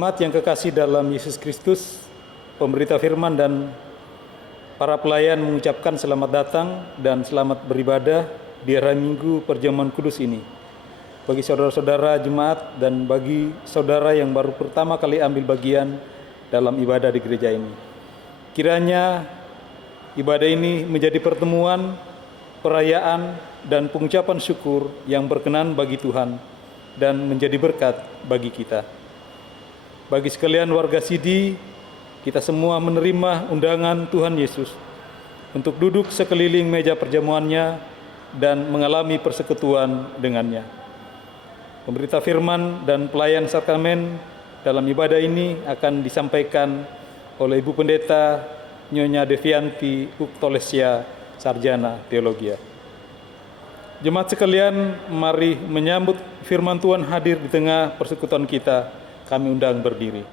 Jemaat yang kekasih dalam Yesus Kristus, pemberita firman dan para pelayan mengucapkan selamat datang dan selamat beribadah di hari Minggu Perjamuan Kudus ini. Bagi saudara-saudara jemaat dan bagi saudara yang baru pertama kali ambil bagian dalam ibadah di gereja ini. Kiranya ibadah ini menjadi pertemuan, perayaan, dan pengucapan syukur yang berkenan bagi Tuhan dan menjadi berkat bagi kita. Bagi sekalian warga Sidi, kita semua menerima undangan Tuhan Yesus untuk duduk sekeliling meja perjamuannya dan mengalami persekutuan dengannya. Pemberita firman dan pelayan sakramen dalam ibadah ini akan disampaikan oleh Ibu Pendeta Nyonya Devianti Uktolesia, Sarjana Teologia. Jemaat sekalian, mari menyambut firman Tuhan hadir di tengah persekutuan kita. Kami undang berdiri.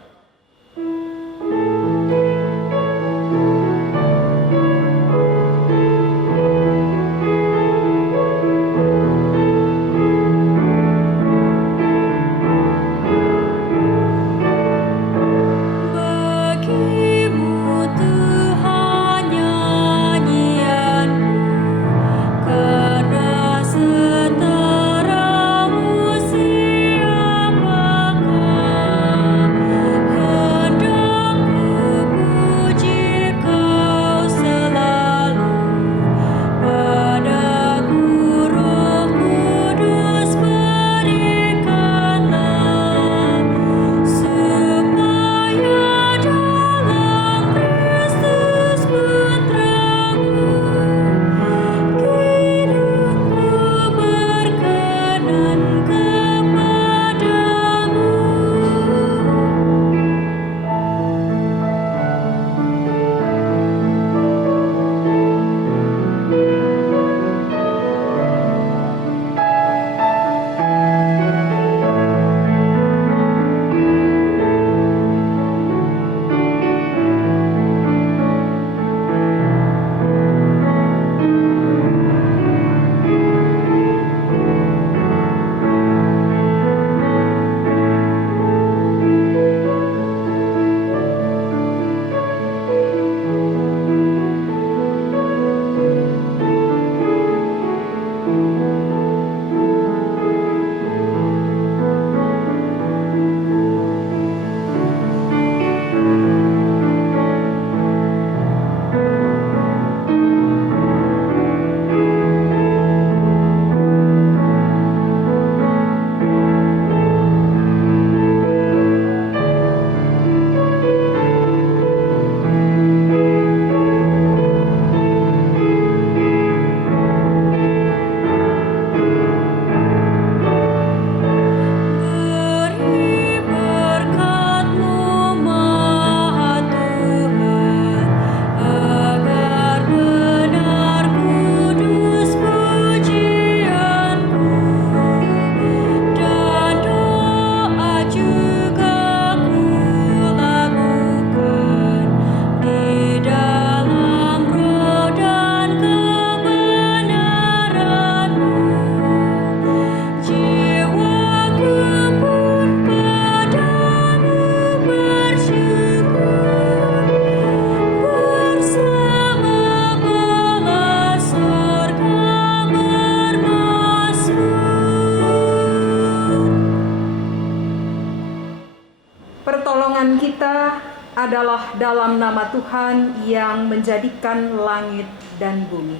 Pertolongan kita adalah dalam nama Tuhan yang menjadikan langit dan bumi.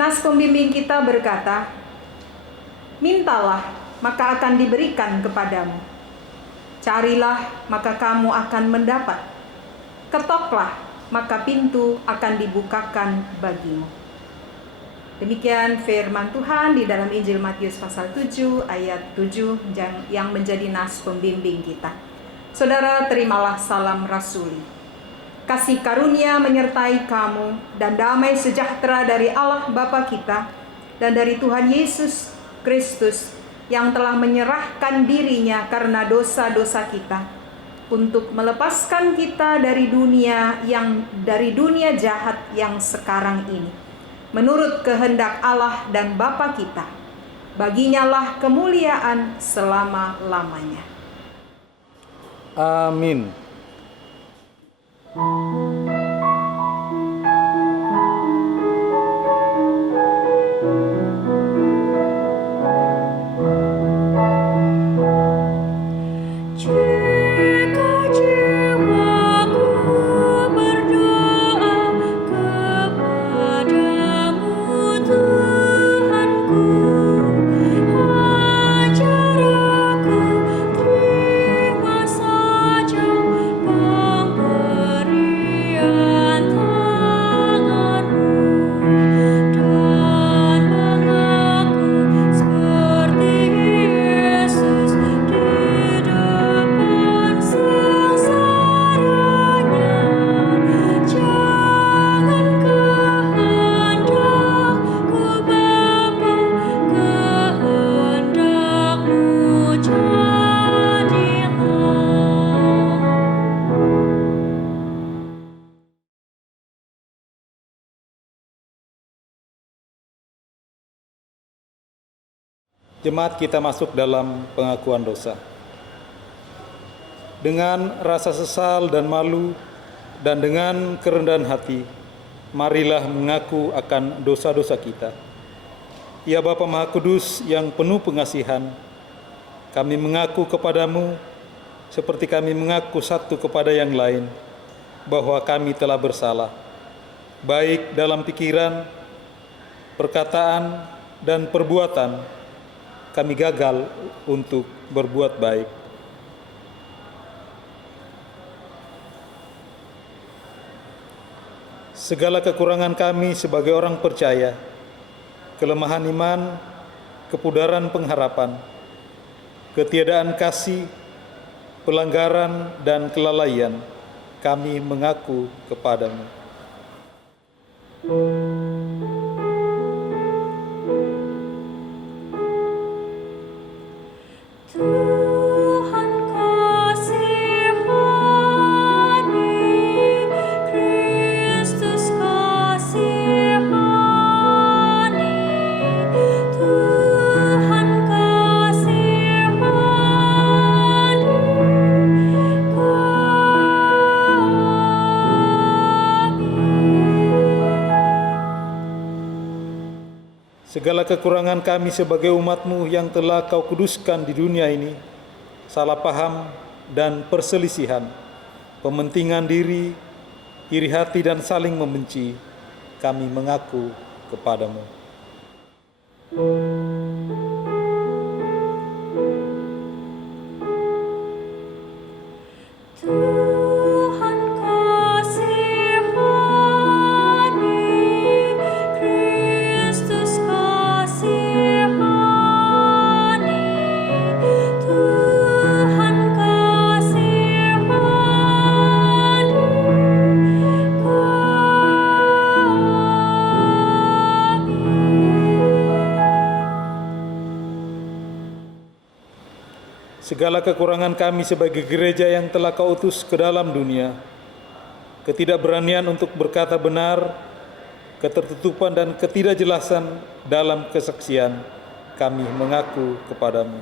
Nas pembimbing kita berkata, "Mintalah, maka akan diberikan kepadamu. Carilah, maka kamu akan mendapat. Ketoklah, maka pintu akan dibukakan bagimu." Demikian firman Tuhan di dalam Injil Matius pasal 7 ayat 7 yang menjadi nas pembimbing kita. Saudara, terimalah salam rasuli. Kasih karunia menyertai kamu dan damai sejahtera dari Allah Bapa kita dan dari Tuhan Yesus Kristus yang telah menyerahkan dirinya karena dosa-dosa kita untuk melepaskan kita dari dunia jahat yang sekarang ini, menurut kehendak Allah dan Bapa kita. Baginya lah kemuliaan selama-lamanya. Amin. Jemaat, kita masuk dalam pengakuan dosa. Dengan rasa sesal dan malu dan dengan kerendahan hati, marilah mengaku akan dosa-dosa kita. Ya Bapa Maha Kudus yang penuh pengasihan, kami mengaku kepadamu seperti kami mengaku satu kepada yang lain, bahwa kami telah bersalah, baik dalam pikiran, perkataan, dan perbuatan. Kami gagal untuk berbuat baik. Segala kekurangan kami sebagai orang percaya, kelemahan iman, kepudaran pengharapan, ketiadaan kasih, pelanggaran, dan kelalaian, kami mengaku kepadamu. Segala kekurangan kami sebagai umat-Mu yang telah Kau kuduskan di dunia ini, salah paham dan perselisihan, pementingan diri, iri hati dan saling membenci, kami mengaku kepadamu. Segala kekurangan kami sebagai gereja yang telah Kau utus ke dalam dunia, ketidakberanian untuk berkata benar, ketertutupan dan ketidakjelasan dalam kesaksian, kami mengaku kepadamu.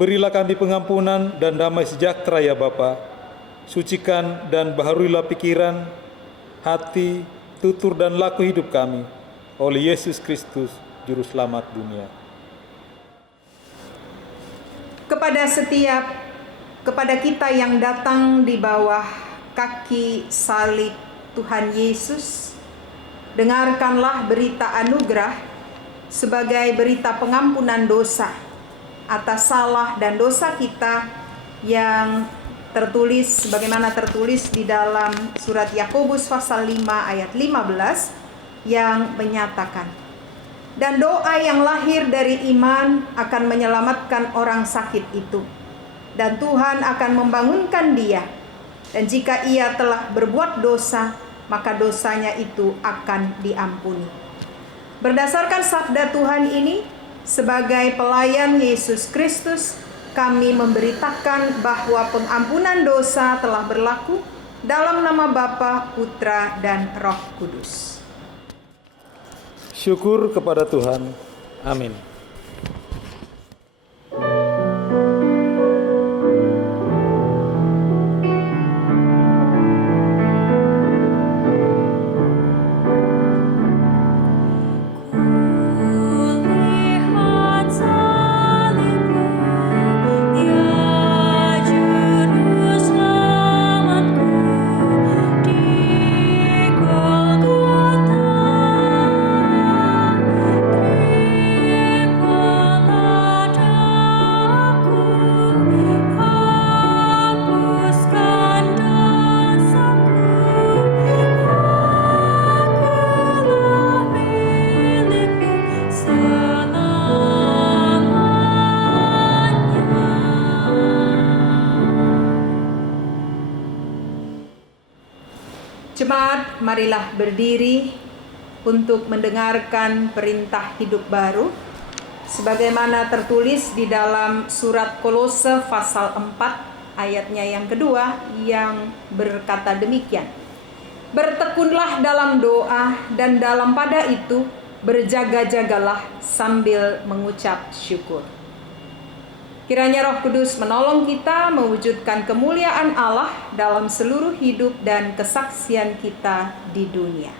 Berilah kami pengampunan dan damai sejahtera ya Bapa. Sucikan dan baharuilah pikiran, hati, tutur dan laku hidup kami oleh Yesus Kristus, Juru Selamat dunia. Kepada kita yang datang di bawah kaki salib Tuhan Yesus, dengarkanlah berita anugerah sebagai berita pengampunan dosa atas salah dan dosa kita yang tertulis sebagaimana tertulis di dalam surat Yakobus pasal 5 ayat 15 yang menyatakan, dan doa yang lahir dari iman akan menyelamatkan orang sakit itu, dan Tuhan akan membangunkan dia, dan jika ia telah berbuat dosa, maka dosanya itu akan diampuni. Berdasarkan sabda Tuhan ini, sebagai pelayan Yesus Kristus, kami memberitakan bahwa pengampunan dosa telah berlaku dalam nama Bapa, Putra, dan Roh Kudus. Syukur kepada Tuhan. Amin. Jemaat, marilah berdiri untuk mendengarkan perintah hidup baru sebagaimana tertulis di dalam surat Kolose pasal 4 ayatnya yang kedua yang berkata demikian. Bertekunlah dalam doa dan dalam pada itu berjaga-jagalah sambil mengucap syukur. Kiranya Roh Kudus menolong kita mewujudkan kemuliaan Allah dalam seluruh hidup dan kesaksian kita di dunia.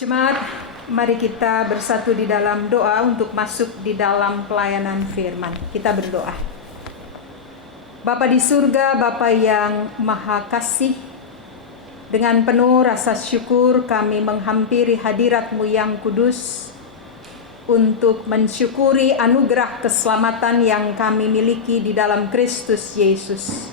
Jemaat, mari kita bersatu di dalam doa untuk masuk di dalam pelayanan firman. Kita berdoa. Bapa di surga, Bapa yang maha kasih, dengan penuh rasa syukur kami menghampiri hadirat-Mu yang kudus untuk mensyukuri anugerah keselamatan yang kami miliki di dalam Kristus Yesus.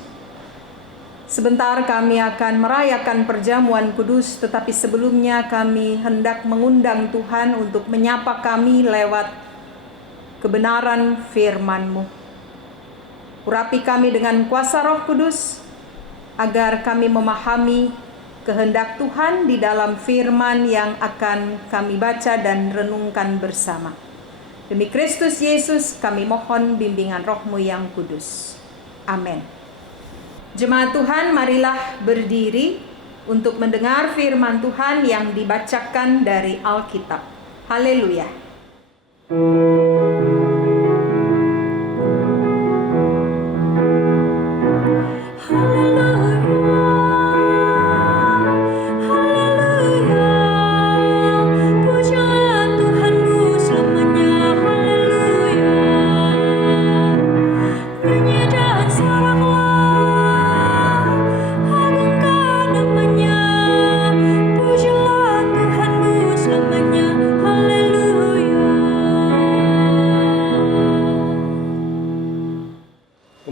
Sebentar kami akan merayakan perjamuan kudus, tetapi sebelumnya kami hendak mengundang Tuhan untuk menyapa kami lewat kebenaran firman-Mu. Urapi kami dengan kuasa Roh Kudus, agar kami memahami kehendak Tuhan di dalam firman yang akan kami baca dan renungkan bersama. Demi Kristus Yesus kami mohon bimbingan Roh-Mu yang kudus. Amin. Jemaat Tuhan, marilah berdiri untuk mendengar firman Tuhan yang dibacakan dari Alkitab. Haleluya.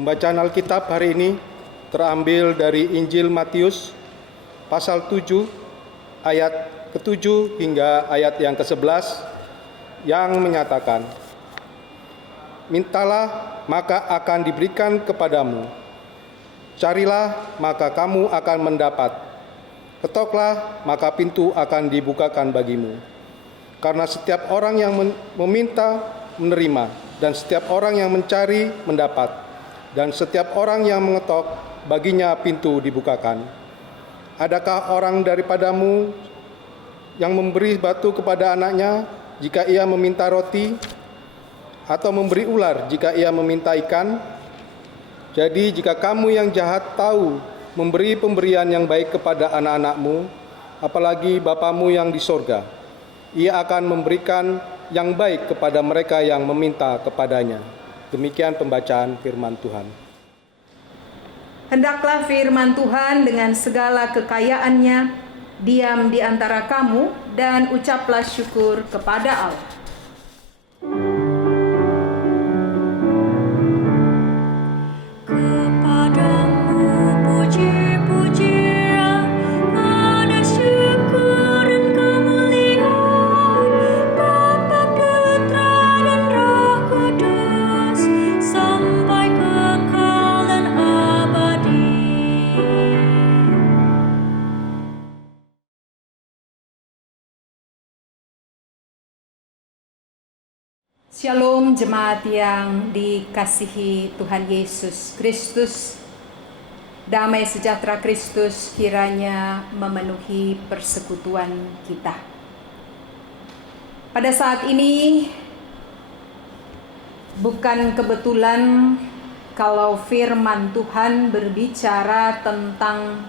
Bacaan Alkitab hari ini terambil dari Injil Matius pasal 7 ayat ke-7 hingga ayat yang ke-11 yang menyatakan, "Mintalah, maka akan diberikan kepadamu. Carilah, maka kamu akan mendapat. Ketoklah, maka pintu akan dibukakan bagimu. Karena setiap orang yang meminta, menerima, dan setiap orang yang mencari, mendapat. Dan setiap orang yang mengetok, baginya pintu dibukakan. Adakah orang daripadamu yang memberi batu kepada anaknya jika ia meminta roti, atau memberi ular jika ia meminta ikan? Jadi jika kamu yang jahat tahu memberi pemberian yang baik kepada anak-anakmu, apalagi Bapamu yang di sorga, ia akan memberikan yang baik kepada mereka yang meminta kepadanya." Demikian pembacaan firman Tuhan. Hendaklah firman Tuhan dengan segala kekayaannya diam di antara kamu, dan ucaplah syukur kepada Allah. Kepadamu puji-pujian, ada syukur dan kemuliaan, Bapa, Putra, dan Roh Kudus, sampai kekal dan abadi. Shalom jemaat yang dikasihi Tuhan Yesus Kristus. Damai sejahtera Kristus kiranya memenuhi persekutuan kita. Pada saat ini bukan kebetulan kalau firman Tuhan berbicara tentang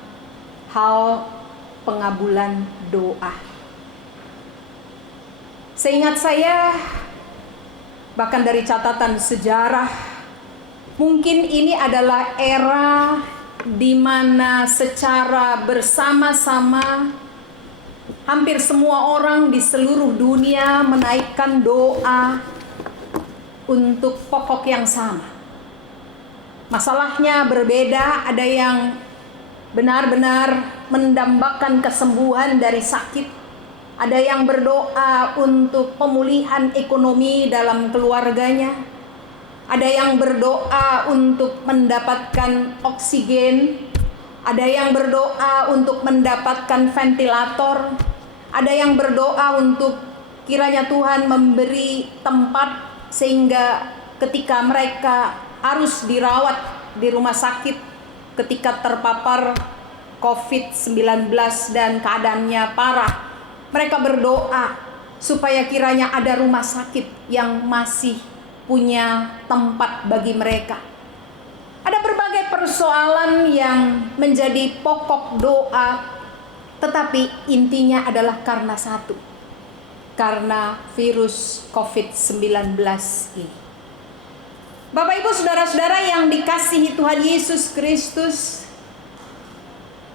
hal pengabulan doa. Seingat saya, bahkan dari catatan sejarah, mungkin ini adalah era di mana secara bersama-sama hampir semua orang di seluruh dunia menaikkan doa untuk pokok yang sama. Masalahnya berbeda, ada yang benar-benar mendambakan kesembuhan dari sakit. Ada yang berdoa untuk pemulihan ekonomi dalam keluarganya. Ada yang berdoa untuk mendapatkan oksigen. Ada yang berdoa untuk mendapatkan ventilator. Ada yang berdoa untuk kiranya Tuhan memberi tempat sehingga ketika mereka harus dirawat di rumah sakit ketika terpapar COVID-19 dan keadaannya parah, mereka berdoa supaya kiranya ada rumah sakit yang masih punya tempat bagi mereka. Ada berbagai persoalan yang menjadi pokok doa, tetapi intinya adalah karena satu, karena virus COVID-19 ini. Bapak, Ibu, saudara-saudara yang dikasihi Tuhan Yesus Kristus,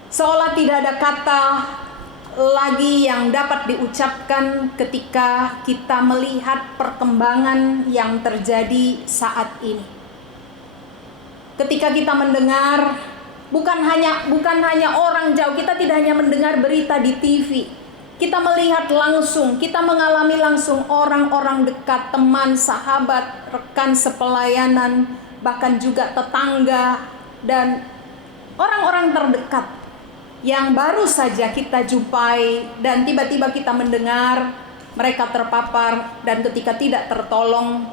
seolah tidak ada kata lagi yang dapat diucapkan ketika kita melihat perkembangan yang terjadi saat ini. Ketika kita mendengar, bukan hanya orang jauh, kita tidak hanya mendengar berita di TV, kita melihat langsung, kita mengalami langsung orang-orang dekat, teman, sahabat, rekan sepelayanan, bahkan juga tetangga dan orang-orang terdekat yang baru saja kita jumpai, dan tiba-tiba kita mendengar mereka terpapar, dan ketika tidak tertolong,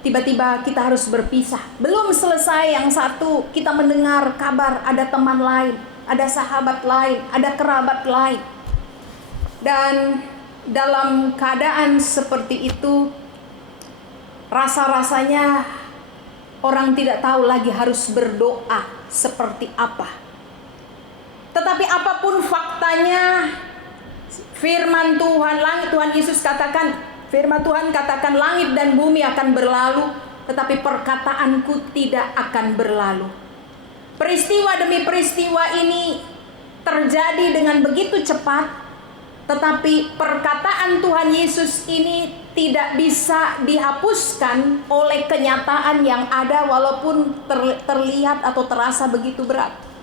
tiba-tiba kita harus berpisah. Belum selesai yang satu, kita mendengar kabar ada teman lain, ada sahabat lain, ada kerabat lain. Dan dalam keadaan seperti itu, rasa-rasanya orang tidak tahu lagi harus berdoa seperti apa. Tetapi apapun faktanya, firman Tuhan, Tuhan Yesus katakan, firman Tuhan katakan langit dan bumi akan berlalu, tetapi perkataanku tidak akan berlalu. Peristiwa demi peristiwa ini terjadi dengan begitu cepat, tetapi perkataan Tuhan Yesus ini tidak bisa dihapuskan oleh kenyataan yang ada, walaupun terlihat atau terasa begitu berat.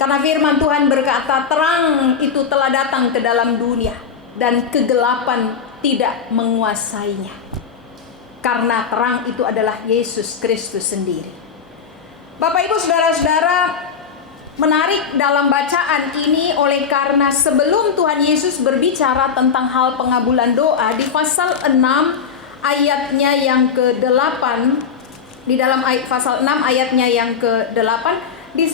Karena firman Tuhan berkata, terang itu telah datang ke dalam dunia, dan kegelapan tidak menguasainya. Karena terang itu adalah Yesus Kristus sendiri. Bapak Ibu Saudara-saudara, menarik dalam bacaan ini oleh karena sebelum Tuhan Yesus berbicara tentang hal pengabulan doa di pasal 6 ayatnya yang ke-8, di dalam pasal 6 ayatnya yang ke-8, di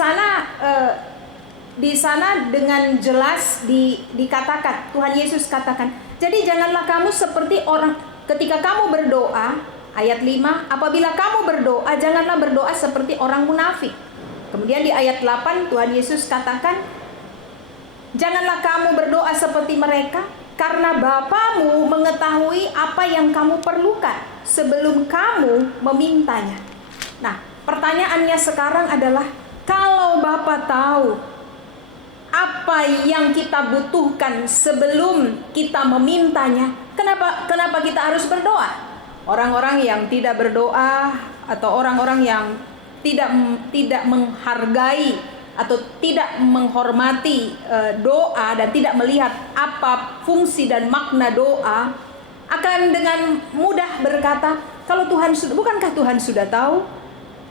sana dengan jelas dikatakan, Tuhan Yesus katakan, jadi janganlah kamu seperti orang ketika kamu berdoa, ayat 5, apabila kamu berdoa janganlah berdoa seperti orang munafik. Kemudian di ayat 8 Tuhan Yesus katakan, janganlah kamu berdoa seperti mereka, karena Bapamu mengetahui apa yang kamu perlukan sebelum kamu memintanya. Nah, pertanyaannya sekarang adalah, kalau Bapa tahu apa yang kita butuhkan sebelum kita memintanya, kenapa kita harus berdoa? Orang-orang yang tidak berdoa atau orang-orang yang tidak menghargai atau tidak menghormati doa dan tidak melihat apa fungsi dan makna doa, akan dengan mudah berkata, kalau bukankah Tuhan sudah tahu?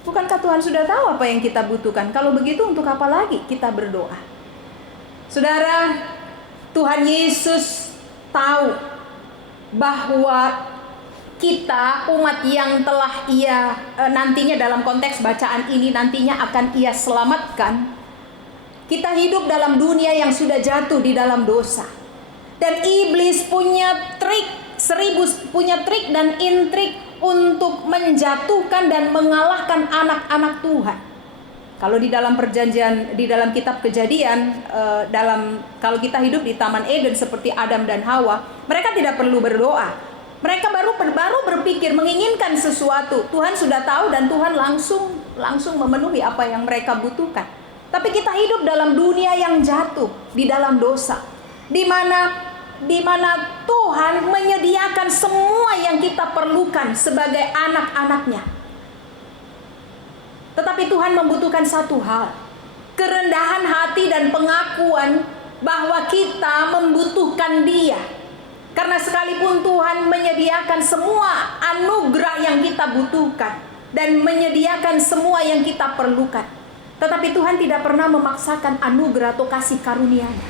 Bukankah Tuhan sudah tahu apa yang kita butuhkan? Kalau begitu untuk apa lagi kita berdoa? Saudara, Tuhan Yesus tahu bahwa kita umat yang telah Ia nantinya dalam konteks bacaan ini nantinya akan Ia selamatkan. Kita hidup dalam dunia yang sudah jatuh di dalam dosa. Dan iblis punya trik dan intrik untuk menjatuhkan dan mengalahkan anak-anak Tuhan. Kalau di dalam perjanjian, di dalam kitab Kejadian, kalau kita hidup di Taman Eden seperti Adam dan Hawa, mereka tidak perlu berdoa. Mereka baru berpikir menginginkan sesuatu. Tuhan sudah tahu dan Tuhan langsung memenuhi apa yang mereka butuhkan. Tapi kita hidup dalam dunia yang jatuh di dalam dosa, di mana Tuhan menyediakan semua yang kita perlukan sebagai anak-anaknya. Tetapi Tuhan membutuhkan satu hal, kerendahan hati dan pengakuan bahwa kita membutuhkan Dia. Karena sekalipun Tuhan menyediakan semua anugerah yang kita butuhkan dan menyediakan semua yang kita perlukan, tetapi Tuhan tidak pernah memaksakan anugerah atau kasih karunia-Nya.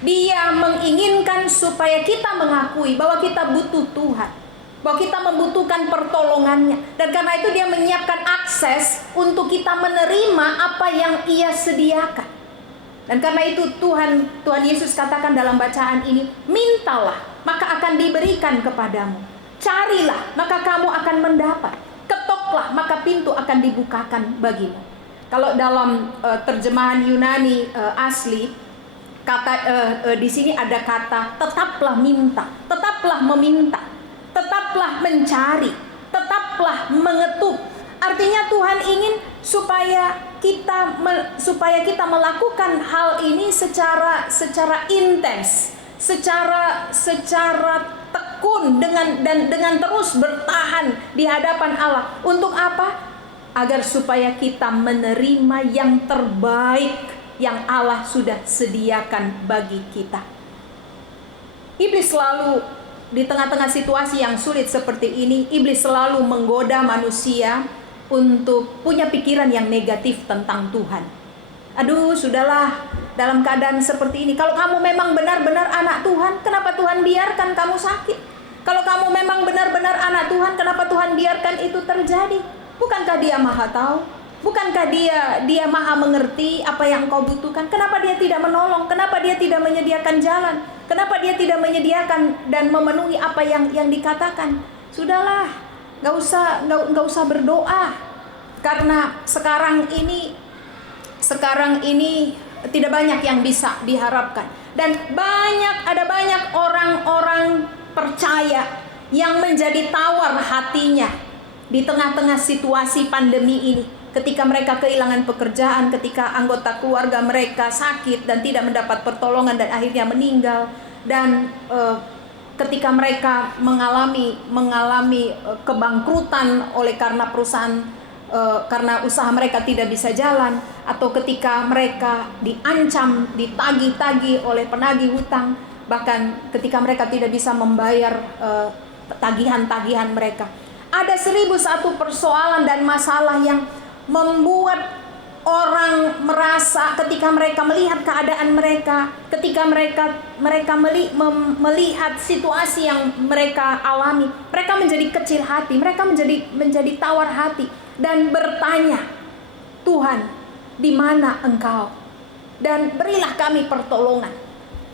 Dia menginginkan supaya kita mengakui bahwa kita butuh Tuhan, bahwa kita membutuhkan pertolongannya. Dan karena itu Dia menyiapkan akses untuk kita menerima apa yang Ia sediakan. Dan karena itu Tuhan Yesus katakan dalam bacaan ini, mintalah maka akan diberikan kepadamu, carilah maka kamu akan mendapat, ketoklah maka pintu akan dibukakan bagimu. Kalau dalam terjemahan Yunani asli, di sini ada kata tetaplah minta, tetaplah meminta, tetaplah mencari, tetaplah mengetuk. Artinya Tuhan ingin supaya kita melakukan hal ini secara intens, secara tekun dengan terus bertahan di hadapan Allah. Untuk apa? Agar supaya kita menerima yang terbaik yang Allah sudah sediakan bagi kita. Iblis selalu di tengah-tengah situasi yang sulit seperti ini, iblis selalu menggoda manusia untuk punya pikiran yang negatif tentang Tuhan. Aduh, sudahlah, dalam keadaan seperti ini, kalau kamu memang benar-benar anak Tuhan, kenapa Tuhan biarkan kamu sakit? Kalau kamu memang benar-benar anak Tuhan, kenapa Tuhan biarkan itu terjadi? Bukankah Dia Maha tahu? Bukankah Dia Maha mengerti apa yang kau butuhkan? Kenapa Dia tidak menolong? Kenapa Dia tidak menyediakan jalan? Kenapa Dia tidak menyediakan dan memenuhi apa yang dikatakan? Sudahlah, nggak usah berdoa, karena sekarang ini tidak banyak yang bisa diharapkan. Dan ada banyak orang-orang percaya yang menjadi tawar hatinya di tengah-tengah situasi pandemi ini. Ketika mereka kehilangan pekerjaan, ketika anggota keluarga mereka sakit dan tidak mendapat pertolongan dan akhirnya meninggal, dan ketika mereka mengalami kebangkrutan oleh karena karena usaha mereka tidak bisa jalan, atau ketika mereka diancam, ditagih-tagih oleh penagih hutang, bahkan ketika mereka tidak bisa membayar tagihan-tagihan mereka. Ada 1001 persoalan dan masalah yang membuat orang merasa ketika mereka melihat keadaan mereka, ketika mereka melihat situasi yang mereka alami, mereka menjadi kecil hati, mereka menjadi tawar hati dan bertanya, Tuhan, di mana Engkau? Dan berilah kami pertolongan.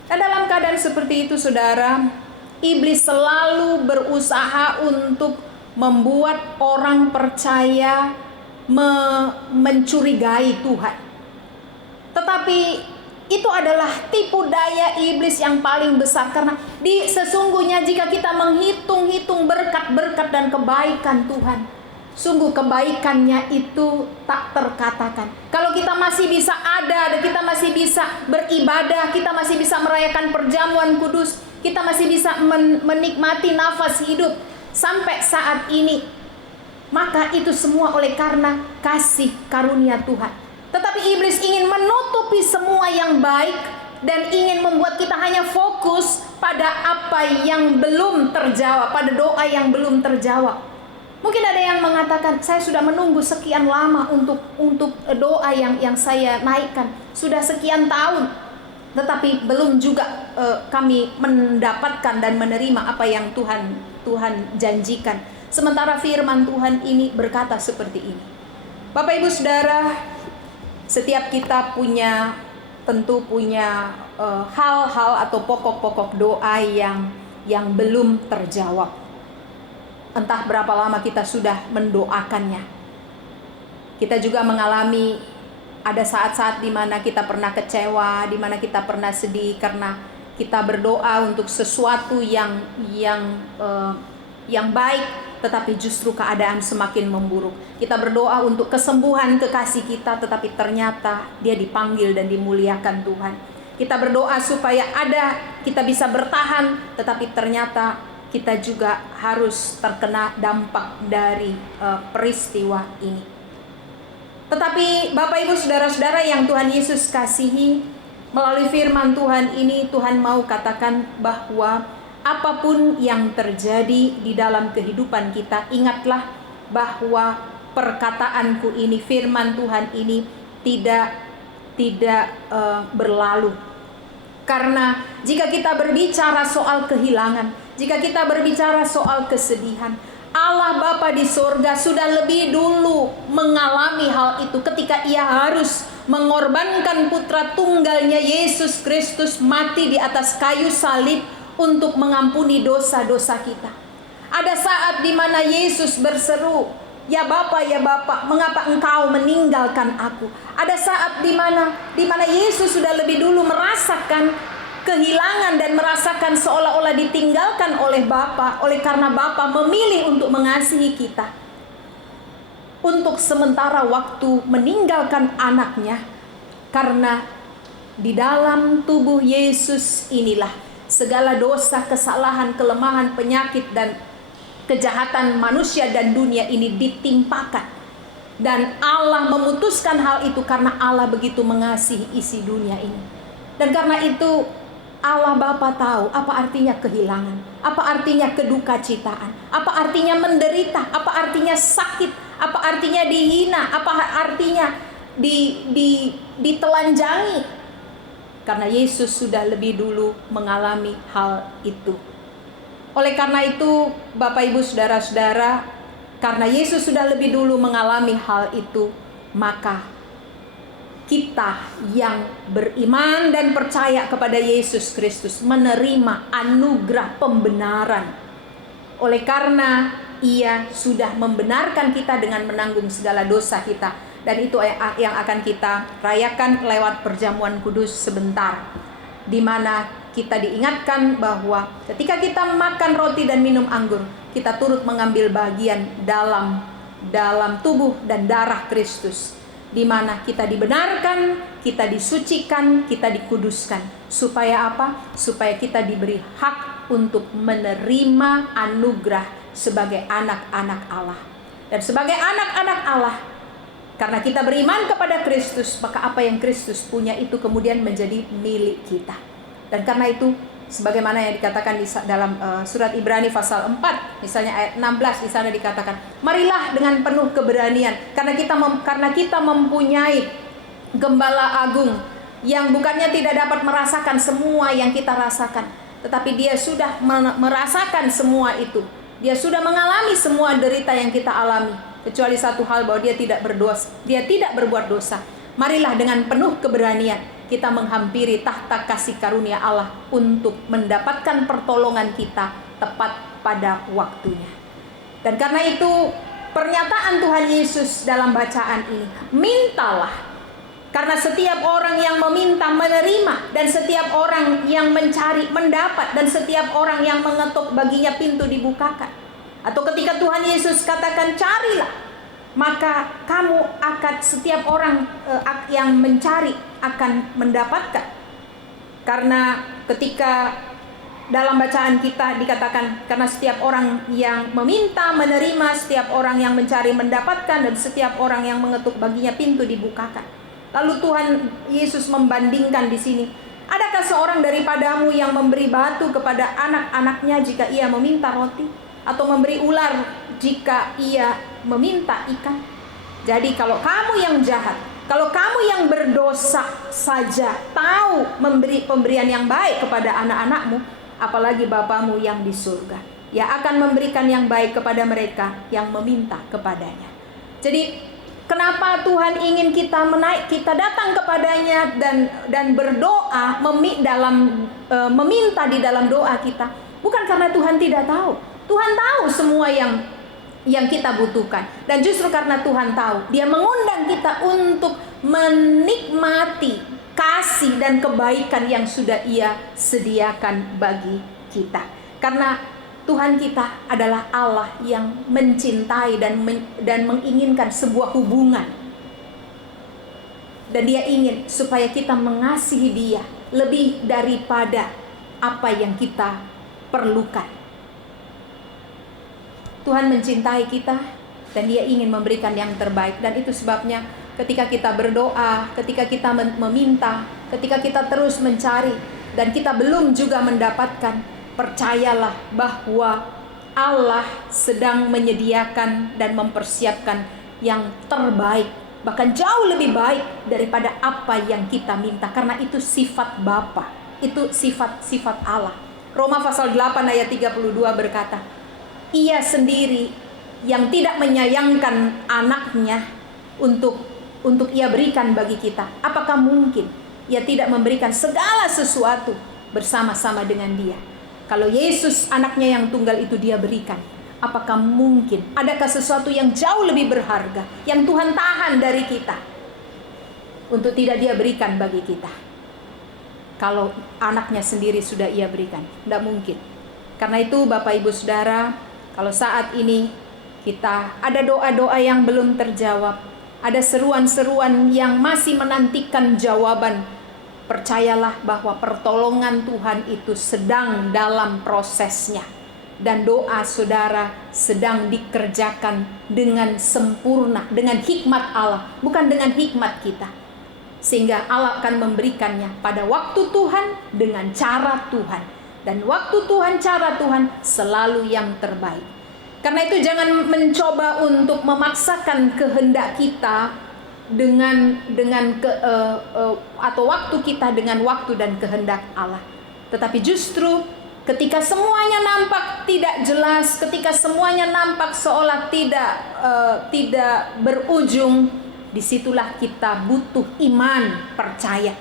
Dan dalam keadaan seperti itu, saudara, iblis selalu berusaha untuk membuat orang percaya mencurigai Tuhan. Tetapi itu adalah tipu daya iblis yang paling besar, karena sesungguhnya jika kita menghitung-hitung berkat-berkat dan kebaikan Tuhan, sungguh kebaikannya itu tak terkatakan. Kalau kita masih bisa ada, dan kita masih bisa beribadah, kita masih bisa merayakan perjamuan kudus, kita masih bisa menikmati nafas hidup sampai saat ini, maka itu semua oleh karena kasih karunia Tuhan. Tetapi iblis ingin menutupi semua yang baik dan ingin membuat kita hanya fokus pada apa yang belum terjawab, pada doa yang belum terjawab. Mungkin ada yang mengatakan, saya sudah menunggu sekian lama untuk doa yang saya naikkan, sudah sekian tahun, tetapi belum juga kami mendapatkan dan menerima apa yang Tuhan janjikan. Sementara firman Tuhan ini berkata seperti ini. Bapak Ibu Saudara, setiap kita tentu punya hal-hal atau pokok-pokok doa yang belum terjawab. Entah berapa lama kita sudah mendoakannya. Kita juga mengalami ada saat-saat di mana kita pernah kecewa, di mana kita pernah sedih karena kita berdoa untuk sesuatu yang baik, tetapi justru keadaan semakin memburuk. Kita berdoa untuk kesembuhan kekasih kita, tetapi ternyata dia dipanggil dan dimuliakan Tuhan. Kita berdoa supaya kita bisa bertahan, tetapi ternyata kita juga harus terkena dampak dari peristiwa ini. Tetapi Bapak Ibu Saudara-saudara yang Tuhan Yesus kasihi, melalui firman Tuhan ini Tuhan mau katakan bahwa apapun yang terjadi di dalam kehidupan kita, ingatlah bahwa perkataanku ini, firman Tuhan ini tidak berlalu. Karena jika kita berbicara soal kehilangan, jika kita berbicara soal kesedihan, Allah Bapa di sorga sudah lebih dulu mengalami hal itu ketika Ia harus mengorbankan putra tunggalnya Yesus Kristus mati di atas kayu salib untuk mengampuni dosa-dosa kita. Ada saat di mana Yesus berseru, "Ya Bapa, ya Bapa, mengapa Engkau meninggalkan aku?" Ada saat di mana Yesus sudah lebih dulu merasakan kehilangan dan merasakan seolah-olah ditinggalkan oleh Bapa, oleh karena Bapa memilih untuk mengasihi kita. Untuk sementara waktu meninggalkan anaknya, karena di dalam tubuh Yesus inilah segala dosa, kesalahan, kelemahan, penyakit, dan kejahatan manusia dan dunia ini ditimpakan. Dan Allah memutuskan hal itu karena Allah begitu mengasihi isi dunia ini. Dan karena itu Allah Bapa tahu apa artinya kehilangan, apa artinya kedukacitaan, apa artinya menderita, apa artinya sakit, apa artinya dihina, apa artinya ditelanjangi. Karena Yesus sudah lebih dulu mengalami hal itu. Oleh karena itu, Bapak Ibu Saudara-saudara, karena Yesus sudah lebih dulu mengalami hal itu, maka kita yang beriman dan percaya kepada Yesus Kristus menerima anugerah pembenaran. Oleh karena Ia sudah membenarkan kita dengan menanggung segala dosa kita. Dan itu yang akan kita rayakan lewat perjamuan kudus sebentar, di mana kita diingatkan bahwa ketika kita makan roti dan minum anggur, kita turut mengambil bagian dalam tubuh dan darah Kristus, di mana kita dibenarkan, kita disucikan, kita dikuduskan. Supaya apa? Supaya kita diberi hak untuk menerima anugerah sebagai anak-anak Allah. Dan sebagai anak-anak Allah, karena kita beriman kepada Kristus, maka apa yang Kristus punya itu kemudian menjadi milik kita. Dan karena itu Sebagaimana yang dikatakan dalam surat Ibrani pasal 4, misalnya ayat 16, di sana dikatakan, marilah dengan penuh keberanian, karena kita mempunyai gembala agung yang bukannya tidak dapat merasakan semua yang kita rasakan, tetapi dia sudah merasakan semua itu. Dia sudah mengalami semua derita yang kita alami, kecuali satu hal, bahwa dia tidak berdosa, dia tidak berbuat dosa. Marilah dengan penuh keberanian kita menghampiri tahta kasih karunia Allah untuk mendapatkan pertolongan kita tepat pada waktunya. Dan karena itu pernyataan Tuhan Yesus dalam bacaan ini, mintalah. Karena setiap orang yang meminta menerima, dan setiap orang yang mencari mendapat, dan setiap orang yang mengetuk baginya pintu dibukakan. Atau ketika Tuhan Yesus katakan carilah, maka setiap orang yang mencari akan mendapatkan. Karena ketika dalam bacaan kita dikatakan, karena setiap orang yang meminta menerima, setiap orang yang mencari mendapatkan, dan setiap orang yang mengetuk baginya pintu dibukakan. Lalu Tuhan Yesus membandingkan di sini, adakah seorang daripadamu yang memberi batu kepada anak-anaknya jika ia meminta roti, atau memberi ular jika ia meminta ikan? Jadi kalau kamu yang jahat, kalau kamu yang berdosa saja tahu memberi pemberian yang baik kepada anak-anakmu, apalagi Bapamu yang di surga, Ia akan memberikan yang baik kepada mereka yang meminta kepadanya. Jadi kenapa Tuhan ingin kita datang kepadanya dan berdoa meminta di dalam doa kita? Bukan karena Tuhan tidak tahu. Tuhan tahu semua yang kita butuhkan. Dan justru karena Tuhan tahu, Dia mengundang kita untuk menikmati kasih dan kebaikan yang sudah Ia sediakan bagi kita. Karena Tuhan kita adalah Allah yang mencintai dan menginginkan sebuah hubungan. Dan Dia ingin supaya kita mengasihi Dia lebih daripada apa yang kita perlukan. Tuhan mencintai kita dan Dia ingin memberikan yang terbaik. Dan itu sebabnya ketika kita berdoa, ketika kita meminta, ketika kita terus mencari dan kita belum juga mendapatkan, percayalah bahwa Allah sedang menyediakan dan mempersiapkan yang terbaik, bahkan jauh lebih baik daripada apa yang kita minta, karena itu sifat Bapa, itu sifat Allah. Roma pasal 8 ayat 32 berkata, Ia sendiri yang tidak menyayangkan anaknya untuk Ia berikan bagi kita, apakah mungkin Ia tidak memberikan segala sesuatu bersama-sama dengan Dia? Kalau Yesus anaknya yang tunggal itu Dia berikan, apakah mungkin adakah sesuatu yang jauh lebih berharga yang Tuhan tahan dari kita untuk tidak Dia berikan bagi kita? Kalau anaknya sendiri sudah Ia berikan, tidak mungkin. Karena itu Bapak Ibu Saudara, kalau saat ini kita ada doa-doa yang belum terjawab, ada seruan-seruan yang masih menantikan jawaban, percayalah bahwa pertolongan Tuhan itu sedang dalam prosesnya. Dan doa saudara sedang dikerjakan dengan sempurna, dengan hikmat Allah, bukan dengan hikmat kita. Sehingga Allah akan memberikannya pada waktu Tuhan, dengan cara Tuhan. Dan waktu Tuhan, cara Tuhan selalu yang terbaik. Karena itu jangan mencoba untuk memaksakan kehendak kita atau waktu kita dengan waktu dan kehendak Allah. Tetapi justru ketika semuanya nampak tidak jelas, ketika semuanya nampak seolah tidak berujung, disitulah kita butuh iman, percaya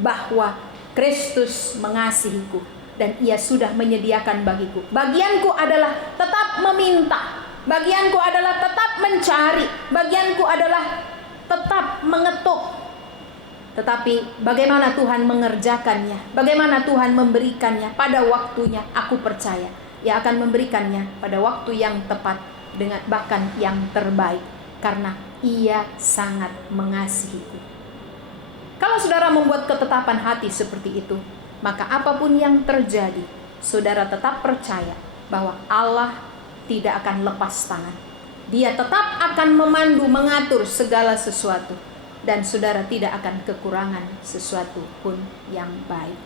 bahwa Kristus mengasihiku dan Ia sudah menyediakan bagiku. Bagianku adalah tetap meminta, bagianku adalah tetap mencari, bagianku adalah tetap mengetuk. Tetapi bagaimana Tuhan mengerjakannya, bagaimana Tuhan memberikannya pada waktunya, aku percaya Ia akan memberikannya pada waktu yang tepat, dengan bahkan yang terbaik, karena Ia sangat mengasihiku. Kalau saudara membuat ketetapan hati seperti itu, maka apapun yang terjadi, saudara tetap percaya bahwa Allah tidak akan lepas tangan. Dia tetap akan memandu, mengatur segala sesuatu. Dan saudara tidak akan kekurangan sesuatu pun yang baik.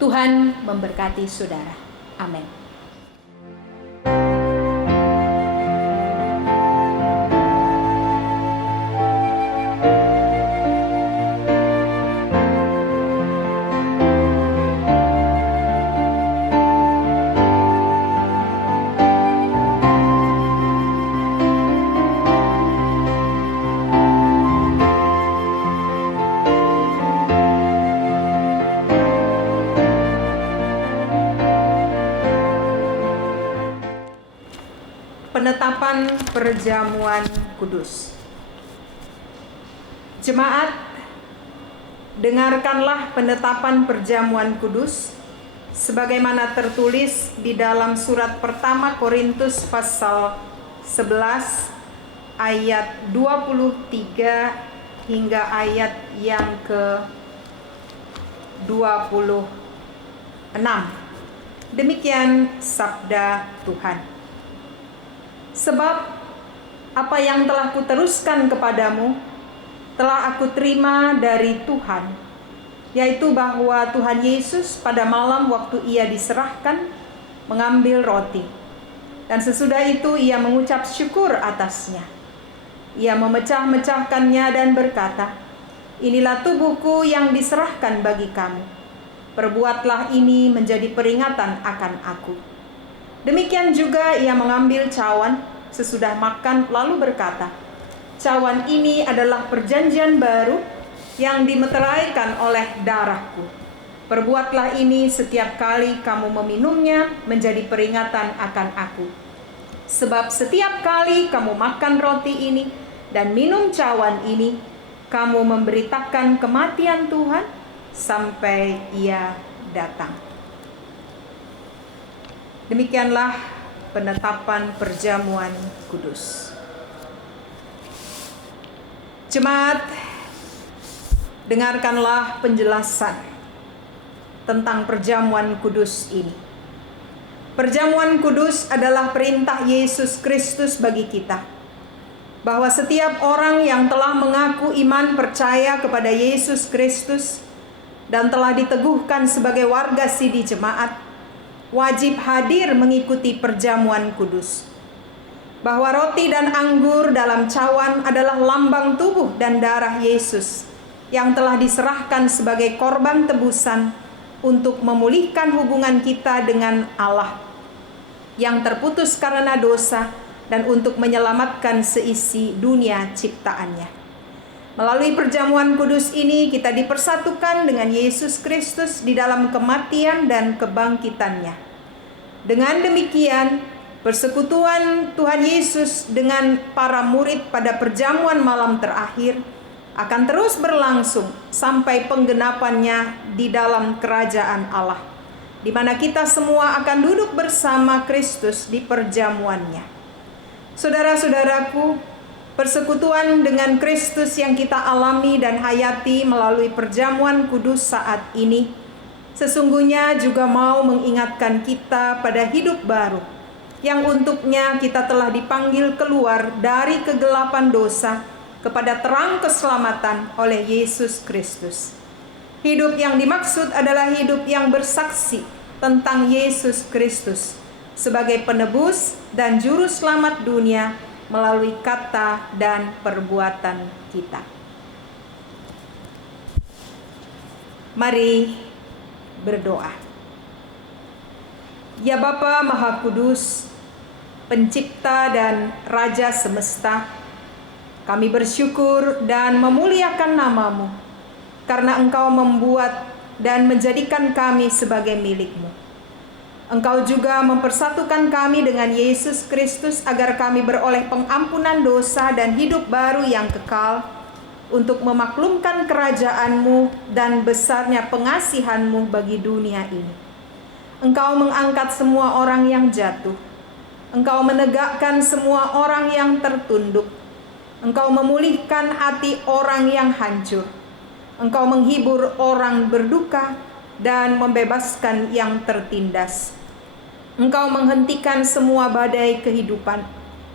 Tuhan memberkati saudara. Amin. Penetapan perjamuan kudus. Jemaat, dengarkanlah penetapan perjamuan kudus sebagaimana tertulis di dalam surat pertama Korintus pasal 11 ayat 23 hingga ayat yang ke-26. Demikian sabda Tuhan. Sebab apa yang telah kuteruskan kepadamu telah aku terima dari Tuhan, yaitu bahwa Tuhan Yesus pada malam waktu ia diserahkan mengambil roti, dan sesudah itu ia mengucap syukur atasnya. Ia memecah-mecahkannya dan berkata, "Inilah tubuhku yang diserahkan bagi kamu. Perbuatlah ini menjadi peringatan akan aku." Demikian juga ia mengambil cawan sesudah makan lalu berkata, "Cawan ini adalah perjanjian baru yang dimeteraikan oleh darahku. Perbuatlah ini setiap kali kamu meminumnya menjadi peringatan akan aku. Sebab setiap kali kamu makan roti ini dan minum cawan ini, kamu memberitakan kematian Tuhan sampai ia datang." Demikianlah penetapan perjamuan kudus. Jemaat, dengarkanlah penjelasan tentang perjamuan kudus ini. Perjamuan kudus adalah perintah Yesus Kristus bagi kita, bahwa setiap orang yang telah mengaku iman percaya kepada Yesus Kristus dan telah diteguhkan sebagai warga sidi jemaat, wajib hadir mengikuti perjamuan kudus. Bahwa roti dan anggur dalam cawan adalah lambang tubuh dan darah Yesus yang telah diserahkan sebagai korban tebusan untuk memulihkan hubungan kita dengan Allah yang terputus karena dosa dan untuk menyelamatkan seisi dunia ciptaannya. Melalui perjamuan kudus ini kita dipersatukan dengan Yesus Kristus di dalam kematian dan kebangkitannya. Dengan demikian, persekutuan Tuhan Yesus dengan para murid pada perjamuan malam terakhir akan terus berlangsung sampai penggenapannya di dalam kerajaan Allah, di mana kita semua akan duduk bersama Kristus di perjamuannya. Saudara-saudaraku, persekutuan dengan Kristus yang kita alami dan hayati melalui perjamuan kudus saat ini sesungguhnya juga mau mengingatkan kita pada hidup baru yang untuknya kita telah dipanggil keluar dari kegelapan dosa kepada terang keselamatan oleh Yesus Kristus. Hidup yang dimaksud adalah hidup yang bersaksi tentang Yesus Kristus sebagai penebus dan juru selamat dunia melalui kata dan perbuatan kita. Mari berdoa. Ya Bapa Maha Kudus, Pencipta dan Raja semesta, kami bersyukur dan memuliakan nama-Mu karena Engkau membuat dan menjadikan kami sebagai milik-Mu. Engkau juga mempersatukan kami dengan Yesus Kristus agar kami beroleh pengampunan dosa dan hidup baru yang kekal untuk memaklumkan kerajaan-Mu dan besarnya pengasihan-Mu bagi dunia ini. Engkau mengangkat semua orang yang jatuh. Engkau menegakkan semua orang yang tertunduk. Engkau memulihkan hati orang yang hancur. Engkau menghibur orang berduka dan membebaskan yang tertindas. Engkau menghentikan semua badai kehidupan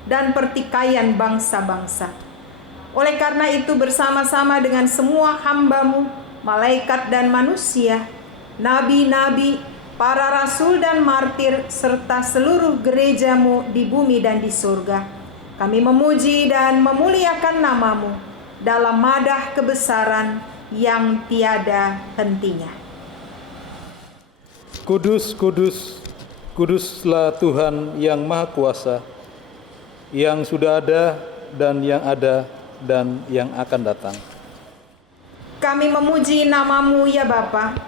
dan pertikaian bangsa-bangsa. Oleh karena itu bersama-sama dengan semua hamba-Mu, malaikat dan manusia, nabi-nabi, para rasul dan martir, serta seluruh gerejamu di bumi dan di surga. Kami memuji dan memuliakan namamu dalam madah kebesaran yang tiada hentinya. Kudus, kudus, kuduslah Tuhan yang Maha Kuasa, yang sudah ada dan yang akan datang. Kami memuji namamu ya Bapa,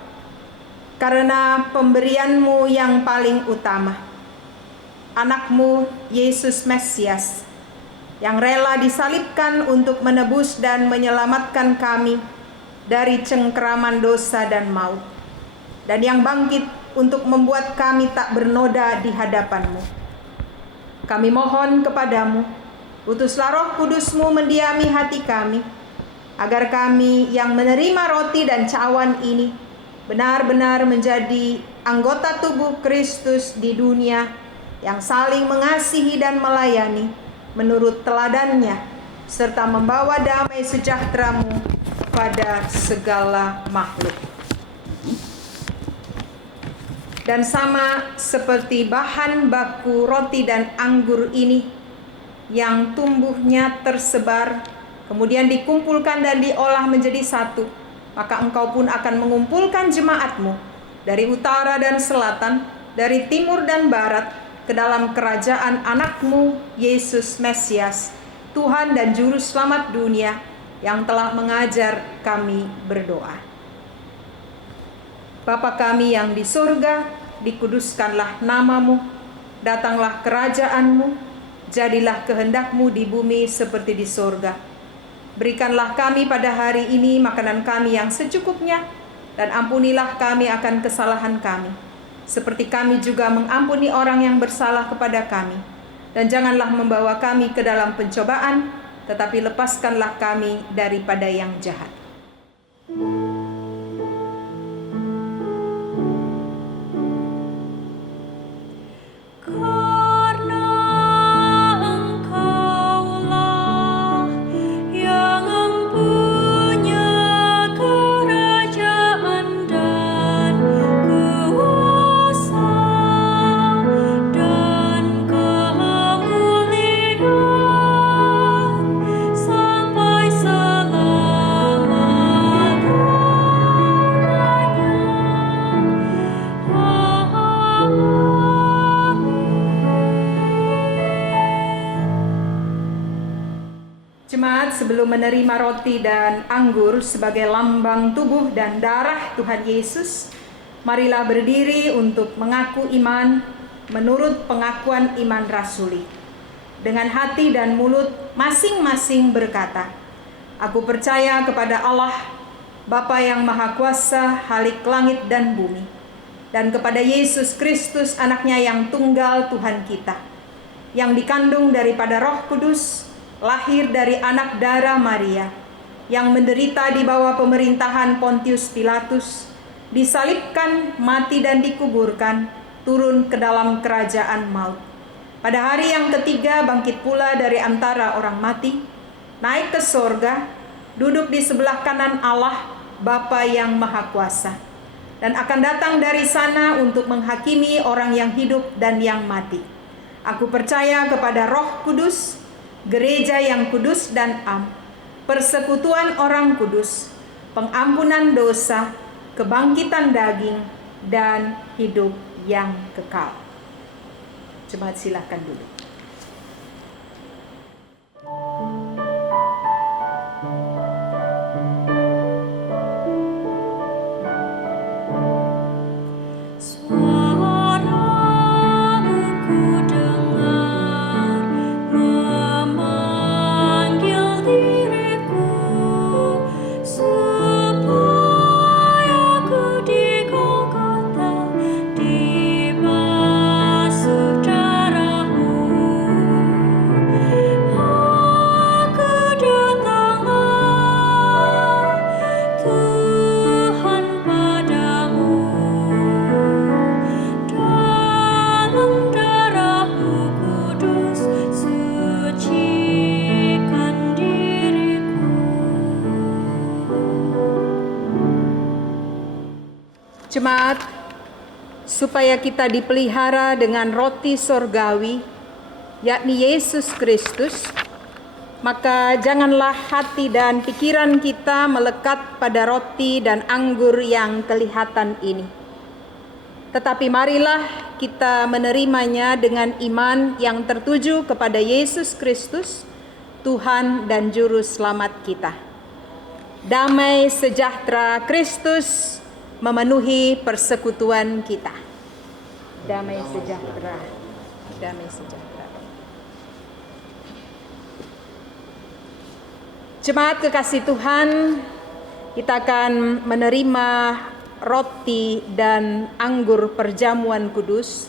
karena pemberianmu yang paling utama, anakmu Yesus Mesias, yang rela disalibkan untuk menebus dan menyelamatkan kami dari cengkeraman dosa dan maut, dan yang bangkit untuk membuat kami tak bernoda di hadapanmu. Kami mohon kepadamu, utuslah Roh Kudusmu mendiami hati kami, agar kami yang menerima roti dan cawan ini benar-benar menjadi anggota tubuh Kristus di dunia, yang saling mengasihi dan melayani menurut teladannya, serta membawa damai sejahtera-Mu pada segala makhluk. Dan sama seperti bahan baku roti dan anggur ini yang tumbuhnya tersebar, kemudian dikumpulkan dan diolah menjadi satu, maka Engkau pun akan mengumpulkan jemaat-Mu dari utara dan selatan, dari timur dan barat, ke dalam kerajaan anak-Mu Yesus Mesias, Tuhan dan Juru Selamat dunia, yang telah mengajar kami berdoa. Bapa kami yang di surga, dikuduskanlah namamu, datanglah kerajaan-Mu, jadilah kehendak-Mu di bumi seperti di surga. Berikanlah kami pada hari ini makanan kami yang secukupnya, dan ampunilah kami akan kesalahan kami, seperti kami juga mengampuni orang yang bersalah kepada kami. Dan janganlah membawa kami ke dalam pencobaan, tetapi lepaskanlah kami daripada yang jahat. Jemaat, sebelum menerima roti dan anggur sebagai lambang tubuh dan darah Tuhan Yesus, marilah berdiri untuk mengaku iman menurut pengakuan iman rasuli. Dengan hati dan mulut masing-masing berkata, "Aku percaya kepada Allah, Bapa yang Maha Kuasa, Halik langit dan bumi, dan kepada Yesus Kristus, anaknya yang tunggal Tuhan kita, yang dikandung daripada Roh Kudus, lahir dari anak darah Maria, yang menderita di bawah pemerintahan Pontius Pilatus, disalibkan, mati dan dikuburkan, turun ke dalam kerajaan maut. Pada hari yang ketiga bangkit pula dari antara orang mati, naik ke sorga, duduk di sebelah kanan Allah, Bapa yang Maha Kuasa, dan akan datang dari sana untuk menghakimi orang yang hidup dan yang mati. Aku percaya kepada Roh Kudus, gereja yang kudus dan am, persekutuan orang kudus, pengampunan dosa, kebangkitan daging, dan hidup yang kekal." Jemaat silakan duduk. Di masuk darahmu supaya kita dipelihara dengan roti sorgawi, yakni Yesus Kristus, maka janganlah hati dan pikiran kita melekat pada roti dan anggur yang kelihatan ini. Tetapi marilah kita menerimanya dengan iman yang tertuju kepada Yesus Kristus, Tuhan dan Juru Selamat kita. Damai sejahtera Kristus memenuhi persekutuan kita. Damai sejahtera, damai sejahtera. Jemaat kekasih Tuhan, kita akan menerima roti dan anggur perjamuan kudus,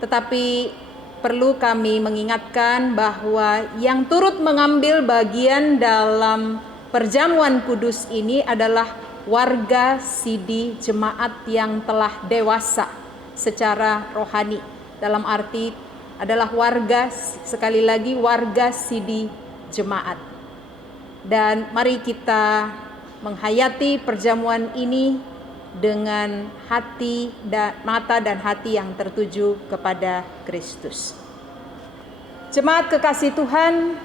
tetapi perlu kami mengingatkan bahwa yang turut mengambil bagian dalam perjamuan kudus ini adalah warga sidi jemaat yang telah dewasa secara rohani. Dalam arti adalah warga, sekali lagi warga sidi jemaat. Dan mari kita menghayati perjamuan ini dengan hati dan mata dan hati yang tertuju kepada Kristus. Jemaat kekasih Tuhan,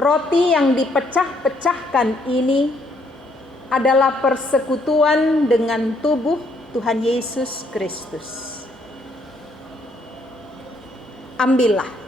roti yang dipecah-pecahkan ini adalah persekutuan dengan tubuh Tuhan Yesus Kristus. Ambillah.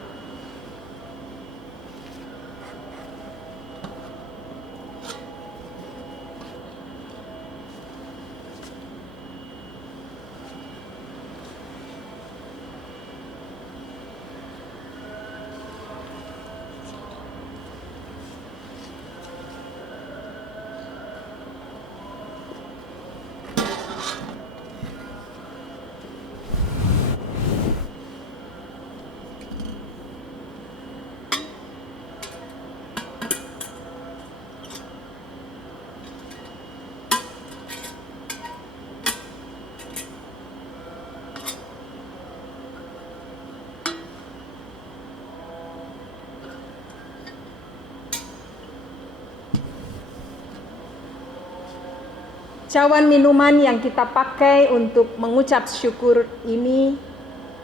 Cawan minuman yang kita pakai untuk mengucap syukur ini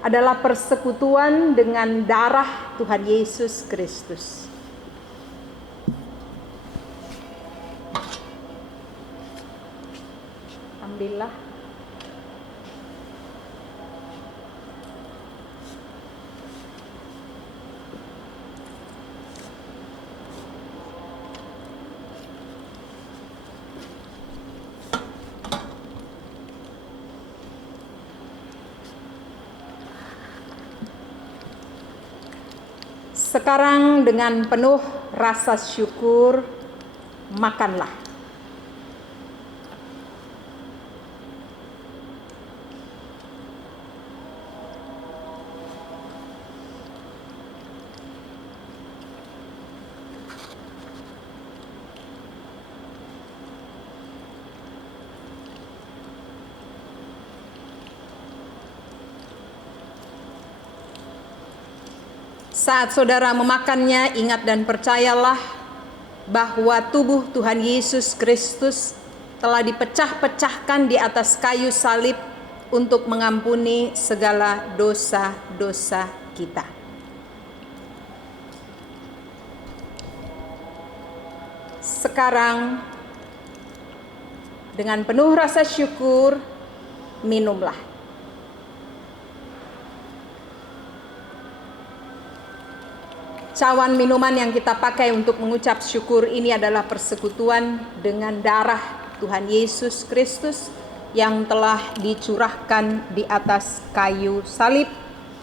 adalah persekutuan dengan darah Tuhan Yesus Kristus. Ambillah. Sekarang dengan penuh rasa syukur, makanlah. Saat saudara memakannya, ingat dan percayalah bahwa tubuh Tuhan Yesus Kristus telah dipecah-pecahkan di atas kayu salib untuk mengampuni segala dosa-dosa kita. Sekarang, dengan penuh rasa syukur, minumlah. Cawan minuman yang kita pakai untuk mengucap syukur ini adalah persekutuan dengan darah Tuhan Yesus Kristus yang telah dicurahkan di atas kayu salib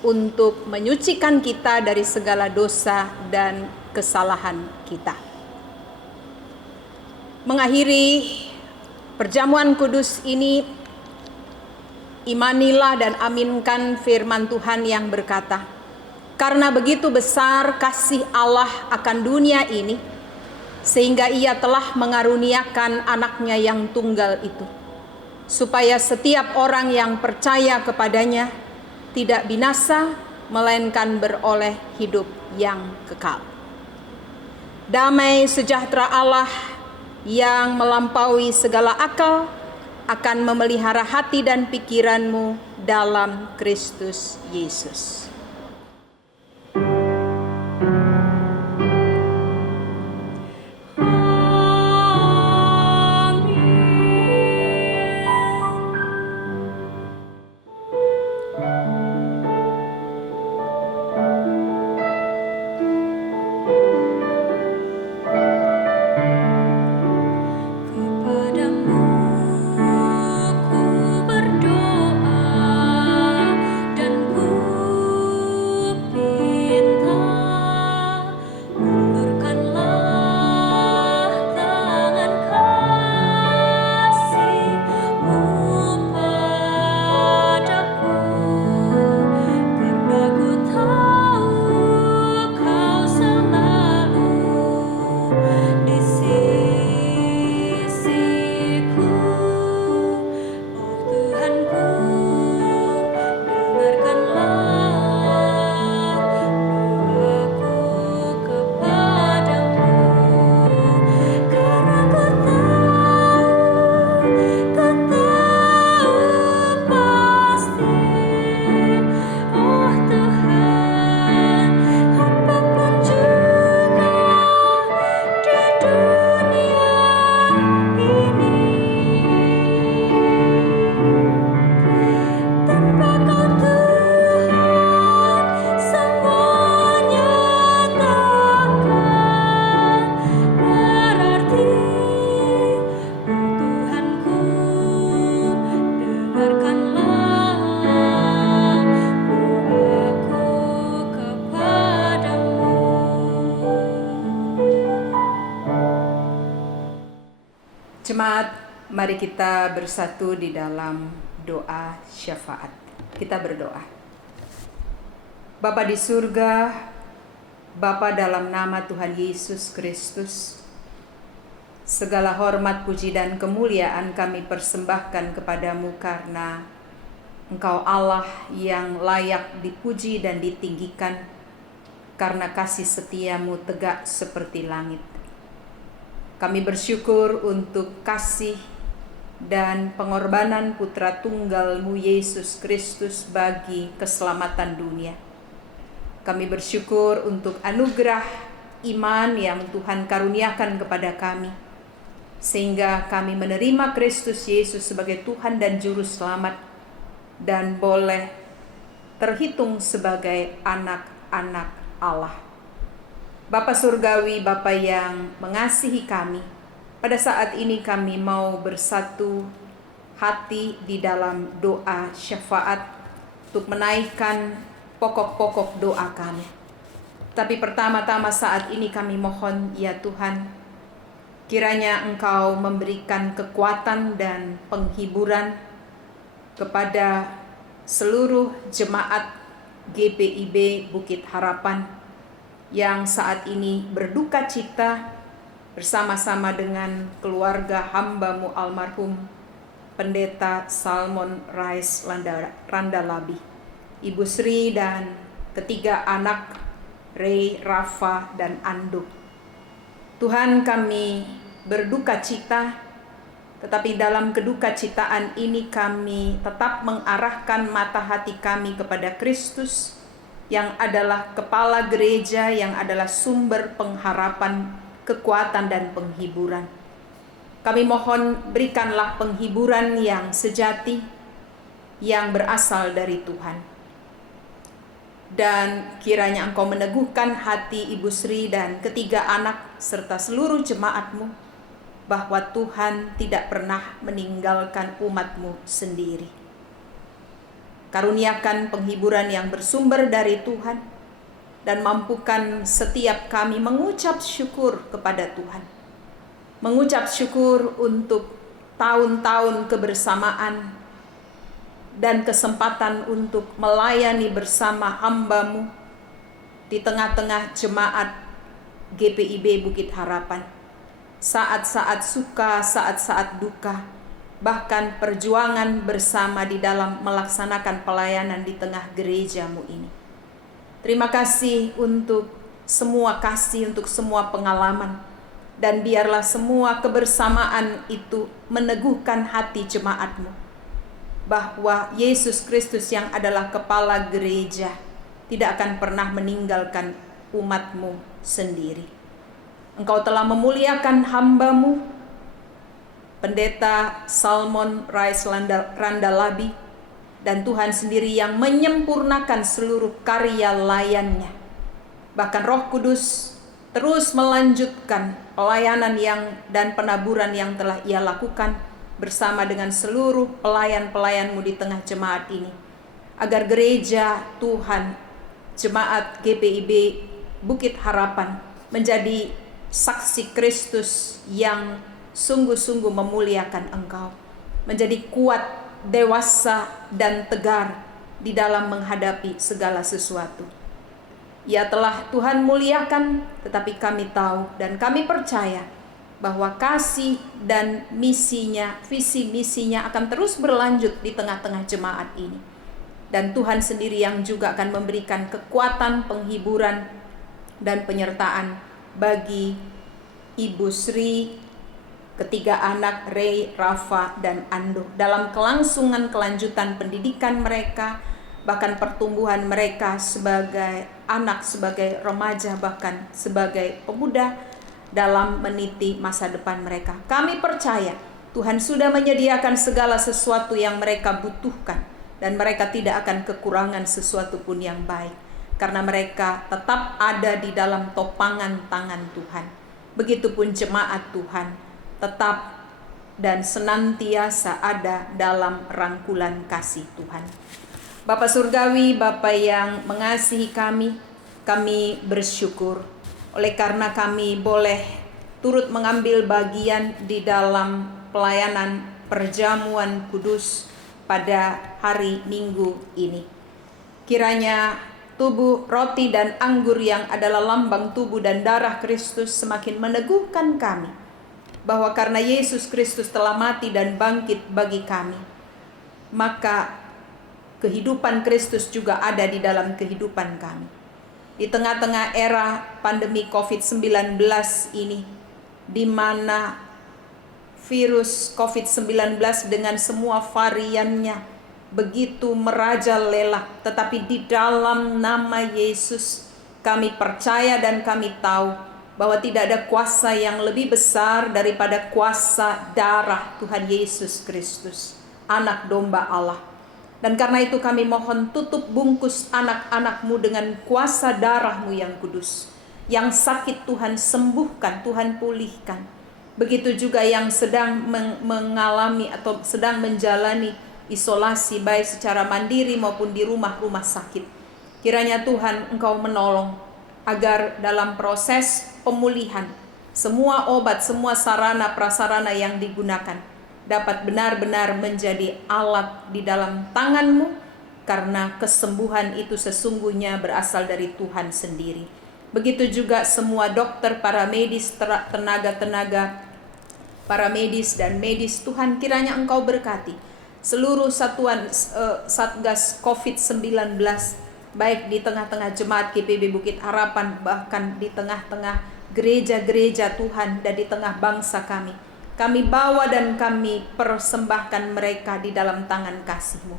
untuk menyucikan kita dari segala dosa dan kesalahan kita. Mengakhiri perjamuan kudus ini, imanilah dan aminkan firman Tuhan yang berkata, karena begitu besar kasih Allah akan dunia ini, sehingga ia telah mengaruniakan anaknya yang tunggal itu, supaya setiap orang yang percaya kepadanya tidak binasa, melainkan beroleh hidup yang kekal. Damai sejahtera Allah yang melampaui segala akal akan memelihara hati dan pikiranmu dalam Kristus Yesus. Kepadamu ku berdoa dan ku pinta, ulurkanlah tangan kasih-Mu padaku, karena ku tahu Kau selalu di sisiku. Oh Tuhanku, dengarkanlah doaku kepadamu, karena ku tahu pasti, oh Tuhan, apapun juga di dunia ini, tanpa Kau Tuhan semuanya takkan berarti. Oh Tuhanku, dengarkanlah doaku kepadamu. Jemaat, mari kita bersatu di dalam doa syafaat. Kita berdoa. Bapa di surga, Bapa dalam nama Tuhan Yesus Kristus, segala hormat, puji, dan kemuliaan kami persembahkan kepadamu karena Engkau Allah yang layak dipuji dan ditinggikan, karena kasih setiamu tegak seperti langit. Kami bersyukur untuk kasih dan pengorbanan Putra Tunggal-Mu Yesus Kristus bagi keselamatan dunia. Kami bersyukur untuk anugerah iman yang Tuhan karuniakan kepada kami, sehingga kami menerima Kristus Yesus sebagai Tuhan dan Juru Selamat, dan boleh terhitung sebagai anak-anak Allah. Bapa Surgawi, Bapa yang mengasihi kami, pada saat ini kami mau bersatu hati di dalam doa syafaat untuk menaikkan pokok-pokok doa kami. Tapi pertama-tama saat ini kami mohon, ya Tuhan, kiranya Engkau memberikan kekuatan dan penghiburan kepada seluruh jemaat GPIB Bukit Harapan yang saat ini berduka cita bersama-sama dengan keluarga hamba-Mu almarhum Pendeta Salmon Rais Randalabi, Ibu Sri dan ketiga anak Ray, Rafa, dan Anduk. Tuhan, kami berduka cita, tetapi dalam keduka citaan ini kami tetap mengarahkan mata hati kami kepada Kristus yang adalah kepala gereja, yang adalah sumber pengharapan, kekuatan, dan penghiburan. Kami mohon berikanlah penghiburan yang sejati, yang berasal dari Tuhan. Dan kiranya Engkau meneguhkan hati Ibu Sri dan ketiga anak serta seluruh jemaat-Mu, bahwa Tuhan tidak pernah meninggalkan umat-Mu sendiri. Karuniakan penghiburan yang bersumber dari Tuhan, dan mampukan setiap kami mengucap syukur kepada Tuhan. Mengucap syukur untuk tahun-tahun kebersamaan dan kesempatan untuk melayani bersama hamba-Mu di tengah-tengah jemaat GPIB Bukit Harapan. Saat-saat suka, saat-saat duka, bahkan perjuangan bersama di dalam melaksanakan pelayanan di tengah gereja-Mu ini. Terima kasih untuk semua kasih, untuk semua pengalaman, dan biarlah semua kebersamaan itu meneguhkan hati jemaat-Mu, bahwa Yesus Kristus yang adalah kepala gereja tidak akan pernah meninggalkan umat-Mu sendiri. Engkau telah memuliakan hamba-Mu, Pendeta Salmon Rais Randalabi, dan Tuhan sendiri yang menyempurnakan seluruh karya layannya. Bahkan Roh Kudus terus melanjutkan pelayanan dan penaburan yang telah Ia lakukan bersama dengan seluruh pelayan-pelayan-Mu di tengah jemaat ini, agar gereja Tuhan, jemaat GPIB Bukit Harapan menjadi saksi Kristus yang sungguh-sungguh memuliakan Engkau, menjadi kuat, dewasa, dan tegar di dalam menghadapi segala sesuatu. Ya telah Tuhan muliakan, tetapi kami tahu dan kami percaya bahwa kasih dan misinya, visi misinya akan terus berlanjut di tengah-tengah jemaat ini. Dan Tuhan sendiri yang juga akan memberikan kekuatan, penghiburan, dan penyertaan bagi Ibu Sri, ketiga anak Ray, Rafa, dan Ando dalam kelangsungan kelanjutan pendidikan mereka, bahkan pertumbuhan mereka sebagai anak, sebagai remaja, bahkan sebagai pemuda dalam meniti masa depan mereka. Kami percaya Tuhan sudah menyediakan segala sesuatu yang mereka butuhkan, dan mereka tidak akan kekurangan sesuatu pun yang baik, karena mereka tetap ada di dalam topangan tangan Tuhan. Begitupun jemaat Tuhan tetap dan senantiasa ada dalam rangkulan kasih Tuhan. Bapa Surgawi, Bapa yang mengasihi kami bersyukur oleh karena kami boleh turut mengambil bagian di dalam pelayanan perjamuan kudus pada hari Minggu ini. Kiranya tubuh, roti, dan anggur yang adalah lambang tubuh dan darah Kristus semakin meneguhkan kami bahwa karena Yesus Kristus telah mati dan bangkit bagi kami, maka kehidupan Kristus juga ada di dalam kehidupan kami. Di tengah-tengah era pandemi COVID-19 ini, di mana virus COVID-19 dengan semua variannya begitu merajalela, tetapi di dalam nama Yesus kami percaya dan kami tahu bahwa tidak ada kuasa yang lebih besar daripada kuasa darah Tuhan Yesus Kristus, anak domba Allah. Dan karena itu kami mohon tutup bungkus anak-anak-Mu dengan kuasa darah-Mu yang kudus. Yang sakit Tuhan sembuhkan, Tuhan pulihkan. Begitu juga yang sedang mengalami atau sedang menjalani isolasi baik secara mandiri maupun di rumah-rumah sakit. Kiranya Tuhan Engkau menolong agar dalam proses pemulihan semua obat, semua sarana prasarana yang digunakan dapat benar-benar menjadi alat di dalam tangan-Mu, karena kesembuhan itu sesungguhnya berasal dari Tuhan sendiri. Begitu juga semua dokter, para medis, tenaga-tenaga, para medis dan medis, Tuhan kiranya Engkau berkati seluruh satuan Satgas COVID-19, baik di tengah-tengah jemaat GPIB Bukit Harapan, bahkan di tengah-tengah gereja-gereja Tuhan dan di tengah bangsa kami. Kami bawa dan kami persembahkan mereka di dalam tangan kasih-Mu.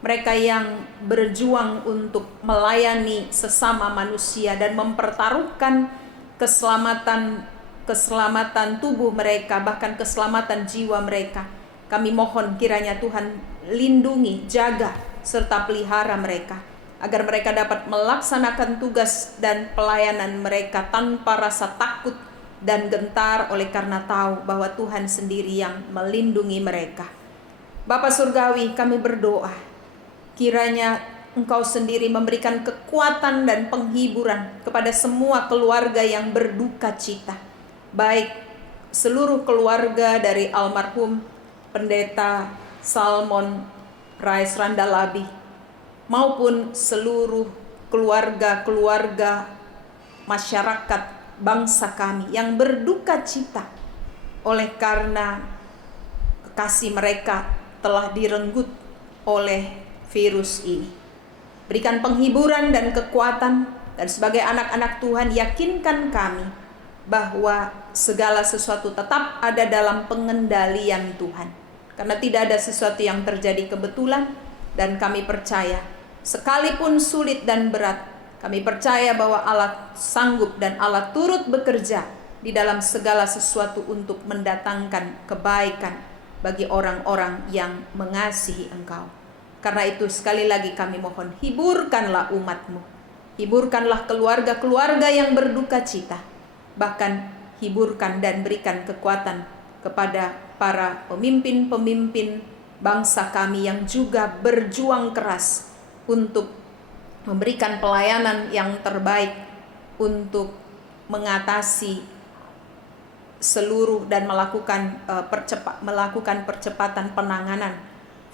Mereka yang berjuang untuk melayani sesama manusia dan mempertaruhkan keselamatan tubuh mereka, bahkan keselamatan jiwa mereka. Kami mohon kiranya Tuhan lindungi, jaga, serta pelihara mereka, agar mereka dapat melaksanakan tugas dan pelayanan mereka tanpa rasa takut dan gentar, oleh karena tahu bahwa Tuhan sendiri yang melindungi mereka. Bapa Surgawi, kami berdoa kiranya Engkau sendiri memberikan kekuatan dan penghiburan kepada semua keluarga yang berduka cita, baik seluruh keluarga dari almarhum Pendeta Salmon Rais Randalabi maupun seluruh keluarga-keluarga masyarakat bangsa kami yang berduka cita oleh karena kekasih mereka telah direnggut oleh virus ini. Berikan penghiburan dan kekuatan, dan sebagai anak-anak Tuhan yakinkan kami bahwa segala sesuatu tetap ada dalam pengendalian Tuhan. Karena tidak ada sesuatu yang terjadi kebetulan, dan kami percaya sekalipun sulit dan berat, kami percaya bahwa Allah sanggup dan Allah turut bekerja di dalam segala sesuatu untuk mendatangkan kebaikan bagi orang-orang yang mengasihi Engkau. Karena itu sekali lagi kami mohon, hiburkanlah umat-Mu, hiburkanlah keluarga-keluarga yang berduka cita, bahkan hiburkan dan berikan kekuatan kepada para pemimpin-pemimpin bangsa kami yang juga berjuang keras untuk memberikan pelayanan yang terbaik untuk mengatasi seluruh dan melakukan percepatan penanganan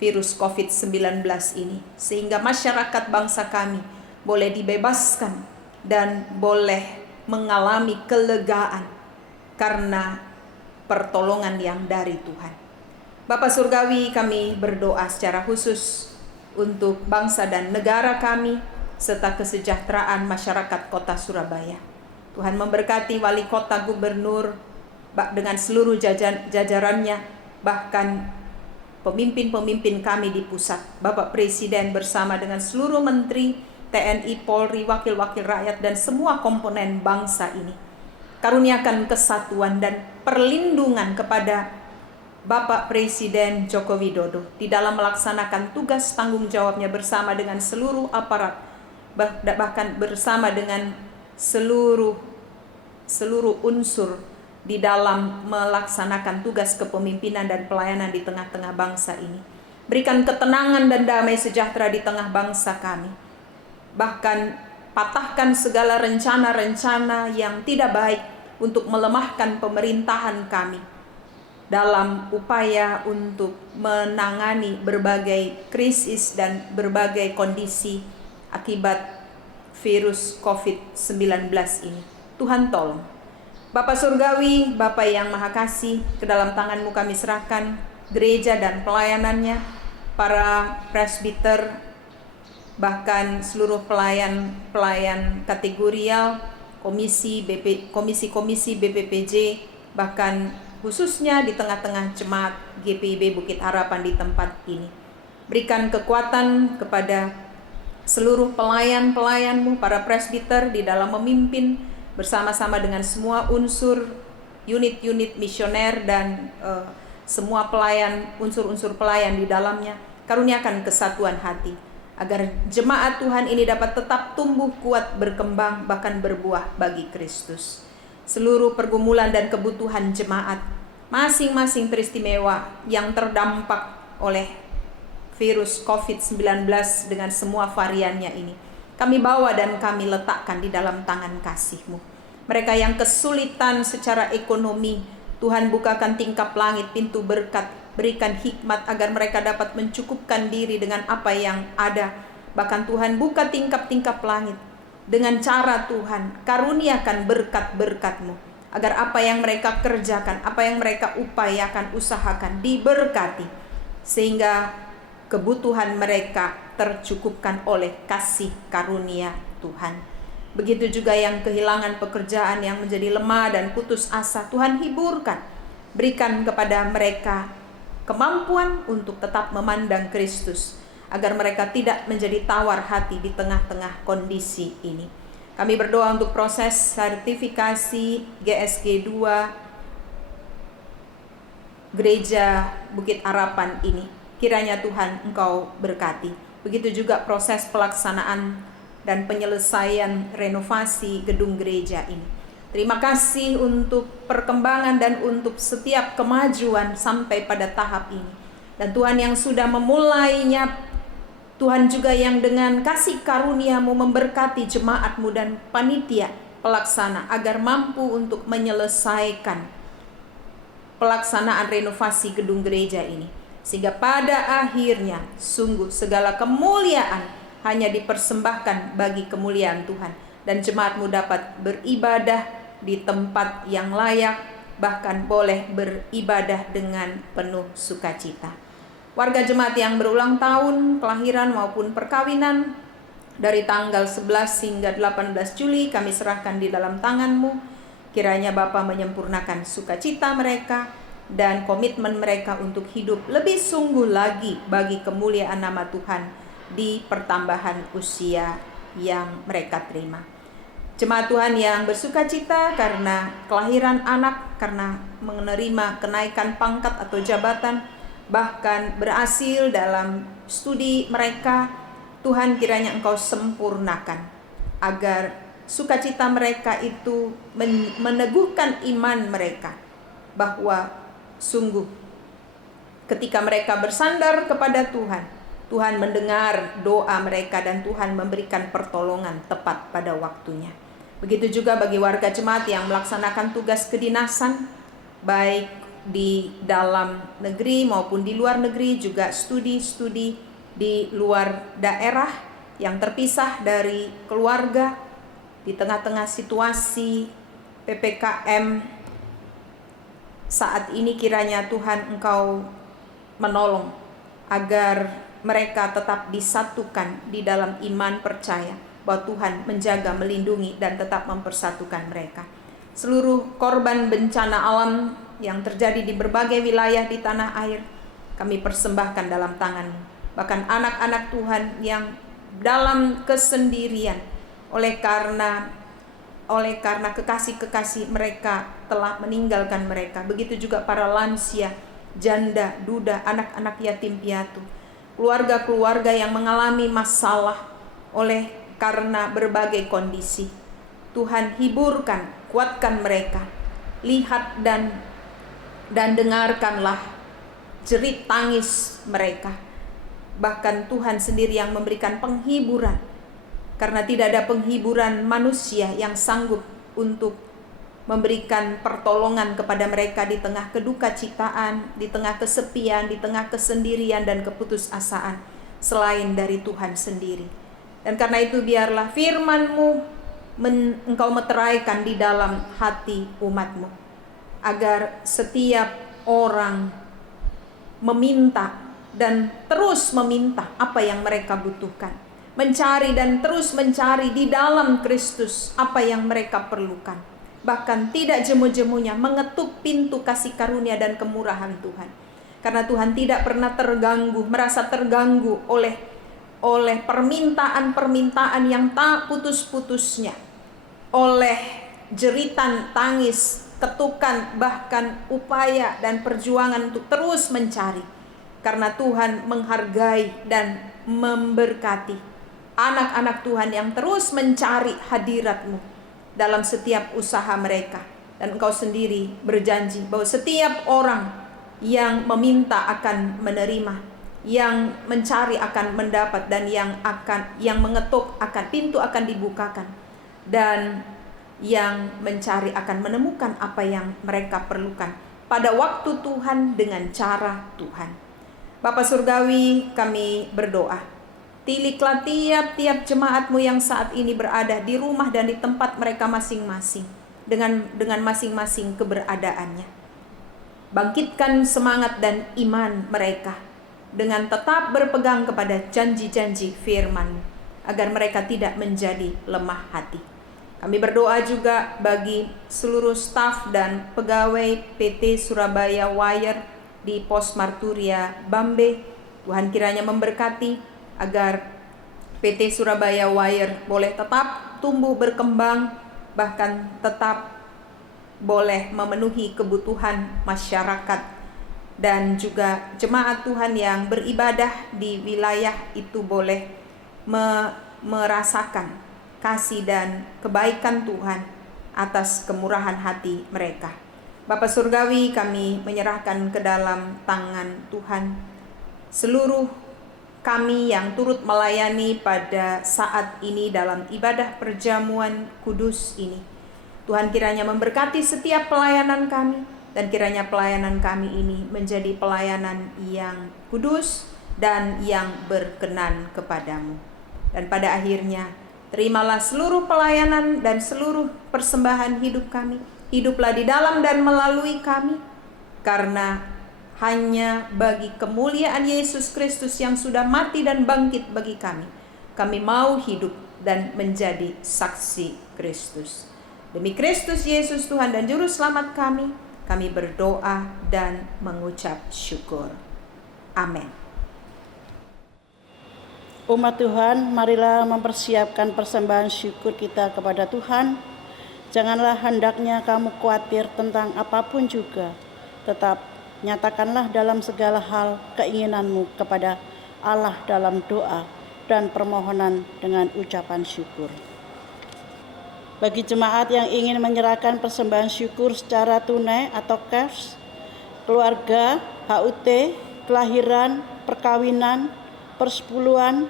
virus COVID-19 ini, sehingga masyarakat bangsa kami boleh dibebaskan dan boleh mengalami kelegaan karena pertolongan yang dari Tuhan. Bapa Surgawi, kami berdoa secara khusus untuk bangsa dan negara kami serta kesejahteraan masyarakat kota Surabaya. Tuhan memberkati wali kota, gubernur dengan seluruh jajarannya, bahkan pemimpin-pemimpin kami di pusat, Bapak Presiden bersama dengan seluruh menteri, TNI, Polri, wakil-wakil rakyat, dan semua komponen bangsa ini. Karuniakan kesatuan dan perlindungan kepada Bapak Presiden Joko Widodo di dalam melaksanakan tugas tanggung jawabnya bersama dengan seluruh aparat, bahkan bersama dengan seluruh unsur di dalam melaksanakan tugas kepemimpinan dan pelayanan di tengah-tengah bangsa ini. Berikan ketenangan dan damai sejahtera di tengah bangsa kami. Bahkan patahkan segala rencana-rencana yang tidak baik untuk melemahkan pemerintahan kami dalam upaya untuk menangani berbagai krisis dan berbagai kondisi akibat virus COVID-19 ini. Tuhan tolong. Bapak Surgawi, Bapak yang Maha Kasih, ke dalam tangan-Mu kami serahkan gereja dan pelayanannya, para presbiter, bahkan seluruh pelayan kategorial, komisi-komisi BPPJ, bahkan khususnya di tengah-tengah jemaat GPIB Bukit Harapan di tempat ini. Berikan kekuatan kepada seluruh pelayan-pelayan-Mu, para presbiter di dalam memimpin bersama-sama dengan semua unsur unit-unit misioner dan semua unsur-unsur pelayan di dalamnya. Karuniakan kesatuan hati agar jemaat Tuhan ini dapat tetap tumbuh kuat, berkembang, bahkan berbuah bagi Kristus. Seluruh pergumulan dan kebutuhan jemaat masing-masing teristimewa yang terdampak oleh virus COVID-19 dengan semua variannya ini, kami bawa dan kami letakkan di dalam tangan kasih-Mu. Mereka yang kesulitan secara ekonomi, Tuhan bukakan tingkap langit, pintu berkat, berikan hikmat agar mereka dapat mencukupkan diri dengan apa yang ada. Bahkan Tuhan buka tingkap-tingkap langit dengan cara Tuhan karuniakan berkat-berkat-Mu, agar apa yang mereka kerjakan, apa yang mereka upayakan, usahakan, diberkati, sehingga kebutuhan mereka tercukupkan oleh kasih karunia Tuhan. Begitu juga yang kehilangan pekerjaan, yang menjadi lemah dan putus asa, Tuhan hiburkan. Berikan kepada mereka kemampuan untuk tetap memandang Kristus, agar mereka tidak menjadi tawar hati di tengah-tengah kondisi ini. Kami berdoa untuk proses sertifikasi GSG 2 Gereja Bukit Harapan ini. Kiranya Tuhan Engkau berkati. Begitu juga proses pelaksanaan dan penyelesaian renovasi gedung gereja ini. Terima kasih untuk perkembangan dan untuk setiap kemajuan sampai pada tahap ini. Dan Tuhan yang sudah memulainya, Tuhan juga yang dengan kasih karunia-Mu memberkati jemaat-Mu dan panitia pelaksana agar mampu untuk menyelesaikan pelaksanaan renovasi gedung gereja ini. Sehingga pada akhirnya sungguh segala kemuliaan hanya dipersembahkan bagi kemuliaan Tuhan. Dan jemaat-Mu dapat beribadah di tempat yang layak, bahkan boleh beribadah dengan penuh sukacita. Warga jemaat yang berulang tahun, kelahiran maupun perkawinan dari tanggal 11 hingga 18 Juli kami serahkan di dalam tangan-Mu. Kiranya Bapa menyempurnakan sukacita mereka, dan komitmen mereka untuk hidup lebih sungguh lagi bagi kemuliaan nama Tuhan di pertambahan usia yang mereka terima. Jemaat Tuhan yang bersukacita karena kelahiran anak, karena menerima kenaikan pangkat atau jabatan, bahkan berhasil dalam studi mereka, Tuhan kiranya Engkau sempurnakan agar sukacita mereka itu meneguhkan iman mereka bahwa sungguh ketika mereka bersandar kepada Tuhan, Tuhan mendengar doa mereka dan Tuhan memberikan pertolongan tepat pada waktunya. Begitu juga bagi warga jemaat yang melaksanakan tugas kedinasan, baik di dalam negeri maupun di luar negeri, juga studi-studi di luar daerah yang terpisah dari keluarga, di tengah-tengah situasi PPKM saat ini. Kiranya Tuhan Engkau menolong agar mereka tetap disatukan di dalam iman percaya bahwa Tuhan menjaga, melindungi, dan tetap mempersatukan mereka. Seluruh korban bencana alam yang terjadi di berbagai wilayah di tanah air, kami persembahkan dalam tangan-Mu. Bahkan anak-anak Tuhan yang dalam kesendirian oleh karena kekasih-kekasih mereka telah meninggalkan mereka. Begitu juga para lansia, janda, duda, anak-anak yatim piatu, keluarga-keluarga yang mengalami masalah oleh karena berbagai kondisi. Tuhan hiburkan, kuatkan mereka. Lihat dan dengarkanlah jerit tangis mereka. Bahkan Tuhan sendiri yang memberikan penghiburan, karena tidak ada penghiburan manusia yang sanggup untuk memberikan pertolongan kepada mereka di tengah kedukacitaan, di tengah kesepian, di tengah kesendirian dan keputusasaan, selain dari Tuhan sendiri. Dan karena itu biarlah firman-Mu Engkau meteraikan di dalam hati umat-Mu, agar setiap orang meminta dan terus meminta apa yang mereka butuhkan, mencari dan terus mencari di dalam Kristus apa yang mereka perlukan, bahkan tidak jemu-jemunya mengetuk pintu kasih karunia dan kemurahan Tuhan. Karena Tuhan tidak pernah merasa terganggu oleh permintaan-permintaan yang tak putus-putusnya, oleh jeritan tangis, ketukan, bahkan upaya dan perjuangan untuk terus mencari. Karena Tuhan menghargai dan memberkati anak-anak Tuhan yang terus mencari hadirat-Mu dalam setiap usaha mereka. Dan Engkau sendiri berjanji bahwa setiap orang yang meminta akan menerima, yang mencari akan mendapat, dan yang mengetuk pintu akan dibukakan, dan yang mencari akan menemukan apa yang mereka perlukan pada waktu Tuhan dengan cara Tuhan. Bapa Surgawi, kami berdoa, tiliklah tiap-tiap jemaat-Mu yang saat ini berada di rumah dan di tempat mereka masing-masing dengan masing-masing keberadaannya. Bangkitkan semangat dan iman mereka dengan tetap berpegang kepada janji-janji firman, agar mereka tidak menjadi lemah hati. Kami berdoa juga bagi seluruh staf dan pegawai PT Surabaya Wire di Pos Marturia Bambe. Tuhan kiranya memberkati agar PT Surabaya Wire boleh tetap tumbuh berkembang, bahkan tetap boleh memenuhi kebutuhan masyarakat. Dan juga jemaat Tuhan yang beribadah di wilayah itu boleh merasakan kasih dan kebaikan Tuhan atas kemurahan hati mereka. Bapa Surgawi, kami menyerahkan ke dalam tangan Tuhan seluruh kami yang turut melayani pada saat ini dalam ibadah perjamuan kudus ini. Tuhan kiranya memberkati setiap pelayanan kami, dan kiranya pelayanan kami ini menjadi pelayanan yang kudus dan yang berkenan kepadamu. Dan pada akhirnya, terimalah seluruh pelayanan dan seluruh persembahan hidup kami. Hiduplah di dalam dan melalui kami, karena hanya bagi kemuliaan Yesus Kristus yang sudah mati dan bangkit bagi kami, kami mau hidup dan menjadi saksi Kristus. Demi Kristus Yesus Tuhan dan Juru Selamat kami kami berdoa dan mengucap syukur. Amin. Umat Tuhan, marilah mempersiapkan persembahan syukur kita kepada Tuhan. Janganlah hendaknya kamu khawatir tentang apapun juga, tetap nyatakanlah dalam segala hal keinginanmu kepada Allah dalam doa dan permohonan dengan ucapan syukur. Bagi jemaat yang ingin menyerahkan persembahan syukur secara tunai atau cash, keluarga, HUT, kelahiran, perkawinan, persepuluhan,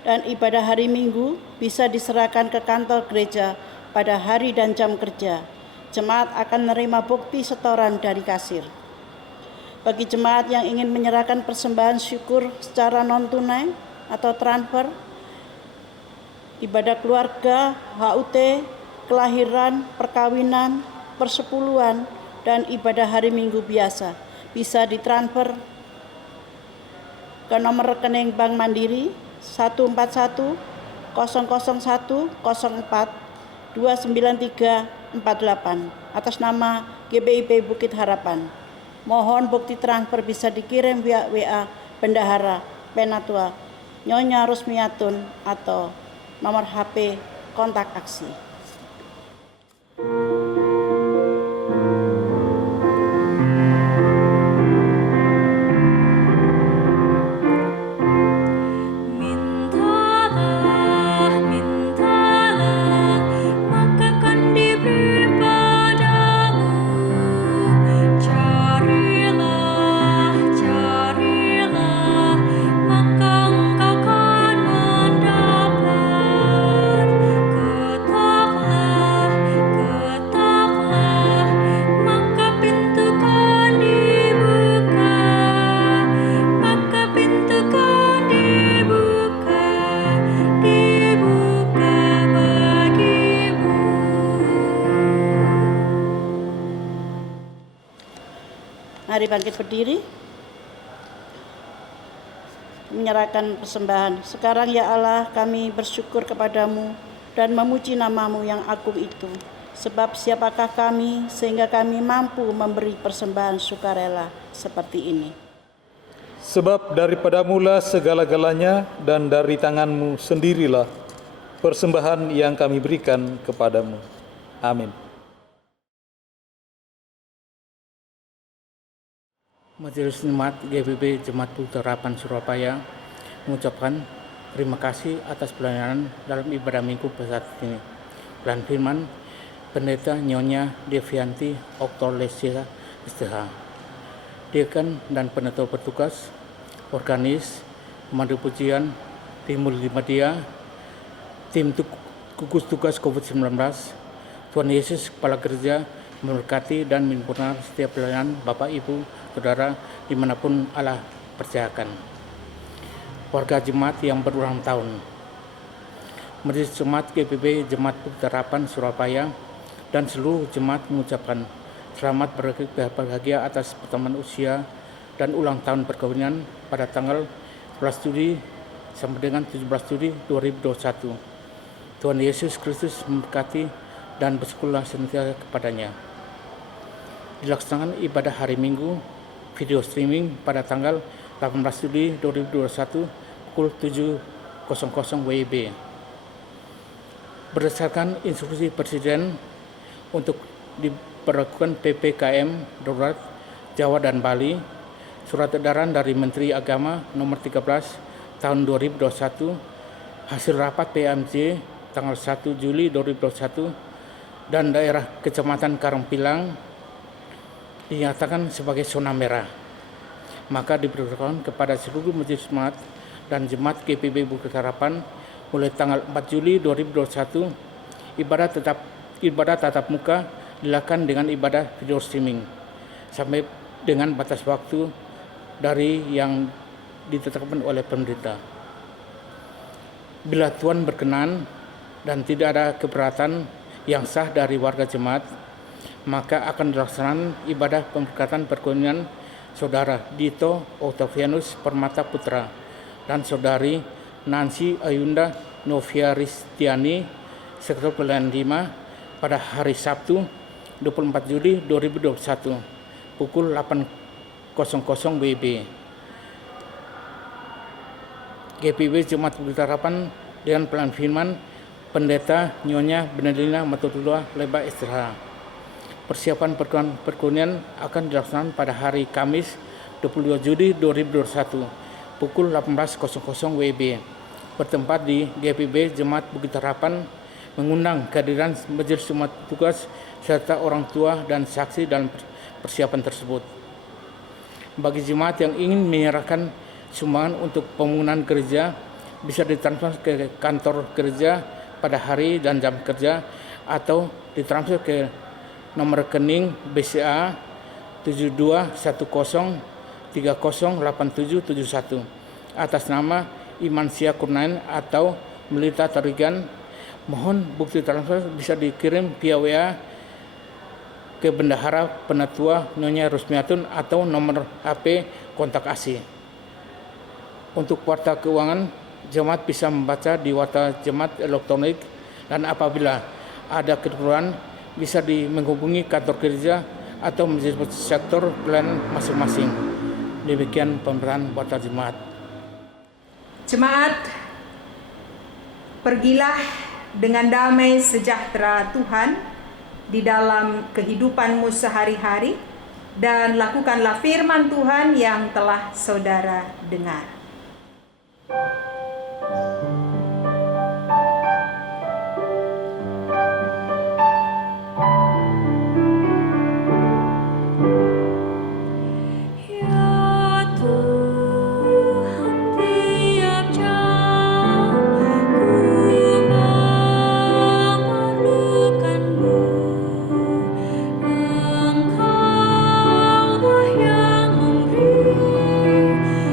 dan ibadah hari Minggu bisa diserahkan ke kantor gereja pada hari dan jam kerja. Jemaat akan menerima bukti setoran dari kasir. Bagi jemaat yang ingin menyerahkan persembahan syukur secara non-tunai atau transfer, ibadah keluarga, HUT, kelahiran, perkawinan, persepuluhan, dan ibadah hari Minggu biasa bisa ditransfer ke nomor rekening Bank Mandiri 141 001 04 29348 atas nama GBIP Bukit Harapan. Mohon bukti transfer bisa dikirim via WA Bendahara Penatua Nyonya Rusmiatun atau nomor HP kontak aksi. Mintalah, mintalah, maka akan diberi padamu. Carilah, carilah, maka engkau akan mendapat. Ketuklah, ketuklah, maka pintu akan dibuka. Maka pintu akan dibuka, dibuka bagimu. Mari bangkit berdiri, menyerahkan persembahan. Sekarang ya Allah, kami bersyukur kepadamu dan memuji namamu yang agung itu. Sebab siapakah kami sehingga kami mampu memberi persembahan sukarela seperti ini. Sebab daripadamulah segala-galanya dan dari tanganmu sendirilah persembahan yang kami berikan kepadamu. Amin. Majelis Jemaat GBB Jemaat Bukit Harapan Surabaya mengucapkan terima kasih atas pelayanan dalam ibadah minggu besar ini. Dan firman Pendeta Nyonya Devianti Oktolesia STH, Dekan dan Pendeta bertugas, Organis, Pemandu Pujian, Tim Multimedia, Tim Gugus Tugas COVID-19, Tuhan Yesus Kepala Gereja memberkati dan menyempurnakan setiap pelayanan Bapak Ibu Saudara dimanapun Allah percayakan. Warga jemaat yang berulang tahun, Majelis Jemaat GBB Jemaat Bukit Harapan Surabaya dan seluruh jemaat mengucapkan selamat berbahagia atas pertemuan usia dan ulang tahun perkawinan pada tanggal 11 Juli sampai dengan 17 Juli 2021. Tuhan Yesus Kristus memberkati dan bersyukurlah senantiasa kepadanya. Dilaksanakan ibadah hari Minggu video streaming pada tanggal 18 Juli 2021 pukul 7.00 WIB. Berdasarkan instruksi Presiden untuk diberlakukan PPKM darurat Jawa dan Bali, surat edaran dari Menteri Agama nomor 13 tahun 2021, hasil rapat PMJ tanggal 1 Juli 2021 dan daerah Kecamatan Karangpilang dinyatakan sebagai zona merah. Maka diberitahukan kepada seluruh majelis jemaat dan jemaat GBB Bukit Harapan mulai tanggal 4 Juli 2021 ibadah tatap muka dilakukan dengan ibadah video streaming sampai dengan batas waktu dari yang ditetapkan oleh pemerintah. Bila Tuhan berkenan dan tidak ada keberatan yang sah dari warga jemaat, maka akan dilaksanakan ibadah pemberkatan perkawinan Saudara Dito Octavianus Permata Putra dan Saudari Nancy Ayunda Novia Ristiani Sektor Pelayanan 5 pada hari Sabtu 24 Juli 2021 pukul 8.00 WIB. GPIB Jemaat Bukit Harapan dengan pelan firman Pendeta Nyonya Benedina Matulua Leba STH. Persiapan perkunian akan dilaksanakan pada hari Kamis 22 Juli 2021 pukul 18.00 WIB bertempat di GPIB Jemaat Bukit Harapan, mengundang kehadiran majelis jemaat tugas serta orang tua dan saksi dalam persiapan tersebut. Bagi jemaat yang ingin menyerahkan sumbangan untuk pembangunan gereja bisa ditransfer ke kantor gereja pada hari dan jam kerja atau ditransfer ke nomor rekening BCA 7210308771 atas nama Iman Sia Kurnain atau Melita Tarigan. Mohon bukti transfer bisa dikirim via WA ke Bendahara Penatua Nyonya Rusmiatun atau nomor HP kontak ASI. Untuk warta keuangan, jemaat bisa membaca di warta jemaat elektronik, dan apabila ada keperluan bisa menghubungi kantor gereja atau menjadi sektor pelayanan masing-masing. Demikian pemberian warta jemaat. Jemaat, pergilah dengan damai sejahtera Tuhan di dalam kehidupanmu sehari-hari dan lakukanlah firman Tuhan yang telah saudara dengar. Ya Tuhan, tiap jam ku memerlukan-Mu. Engkau-lah yang memberi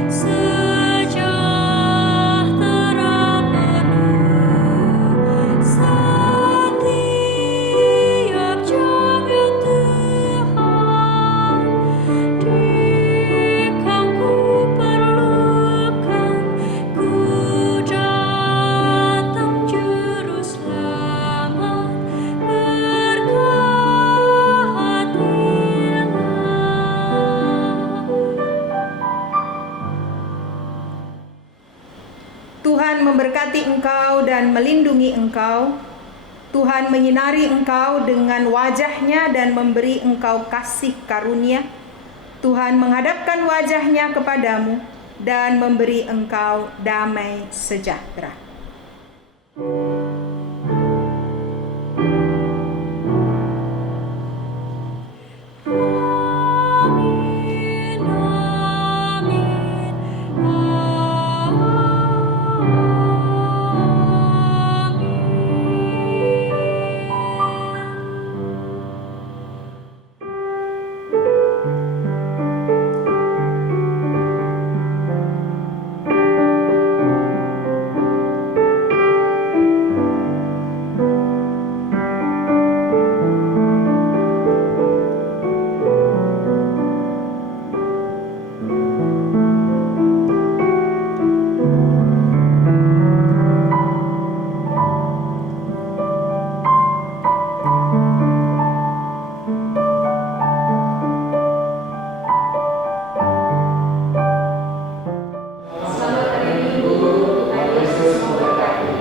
sejahtera penuh setiap jam, ya Tuhan. Jika ku perlukan, ku datang Juru Selamat, berkatilah. Tuhan memberkati engkau dan melindungi engkau. Tuhan menyinari engkau dengan wajah-Nya dan memberi engkau kasih karunia. Tuhan menghadapkan wajah-Nya kepadamu dan memberi engkau damai sejahtera. Amin, amin, Selamat hari Minggu, Tuhan Yesus memberkati.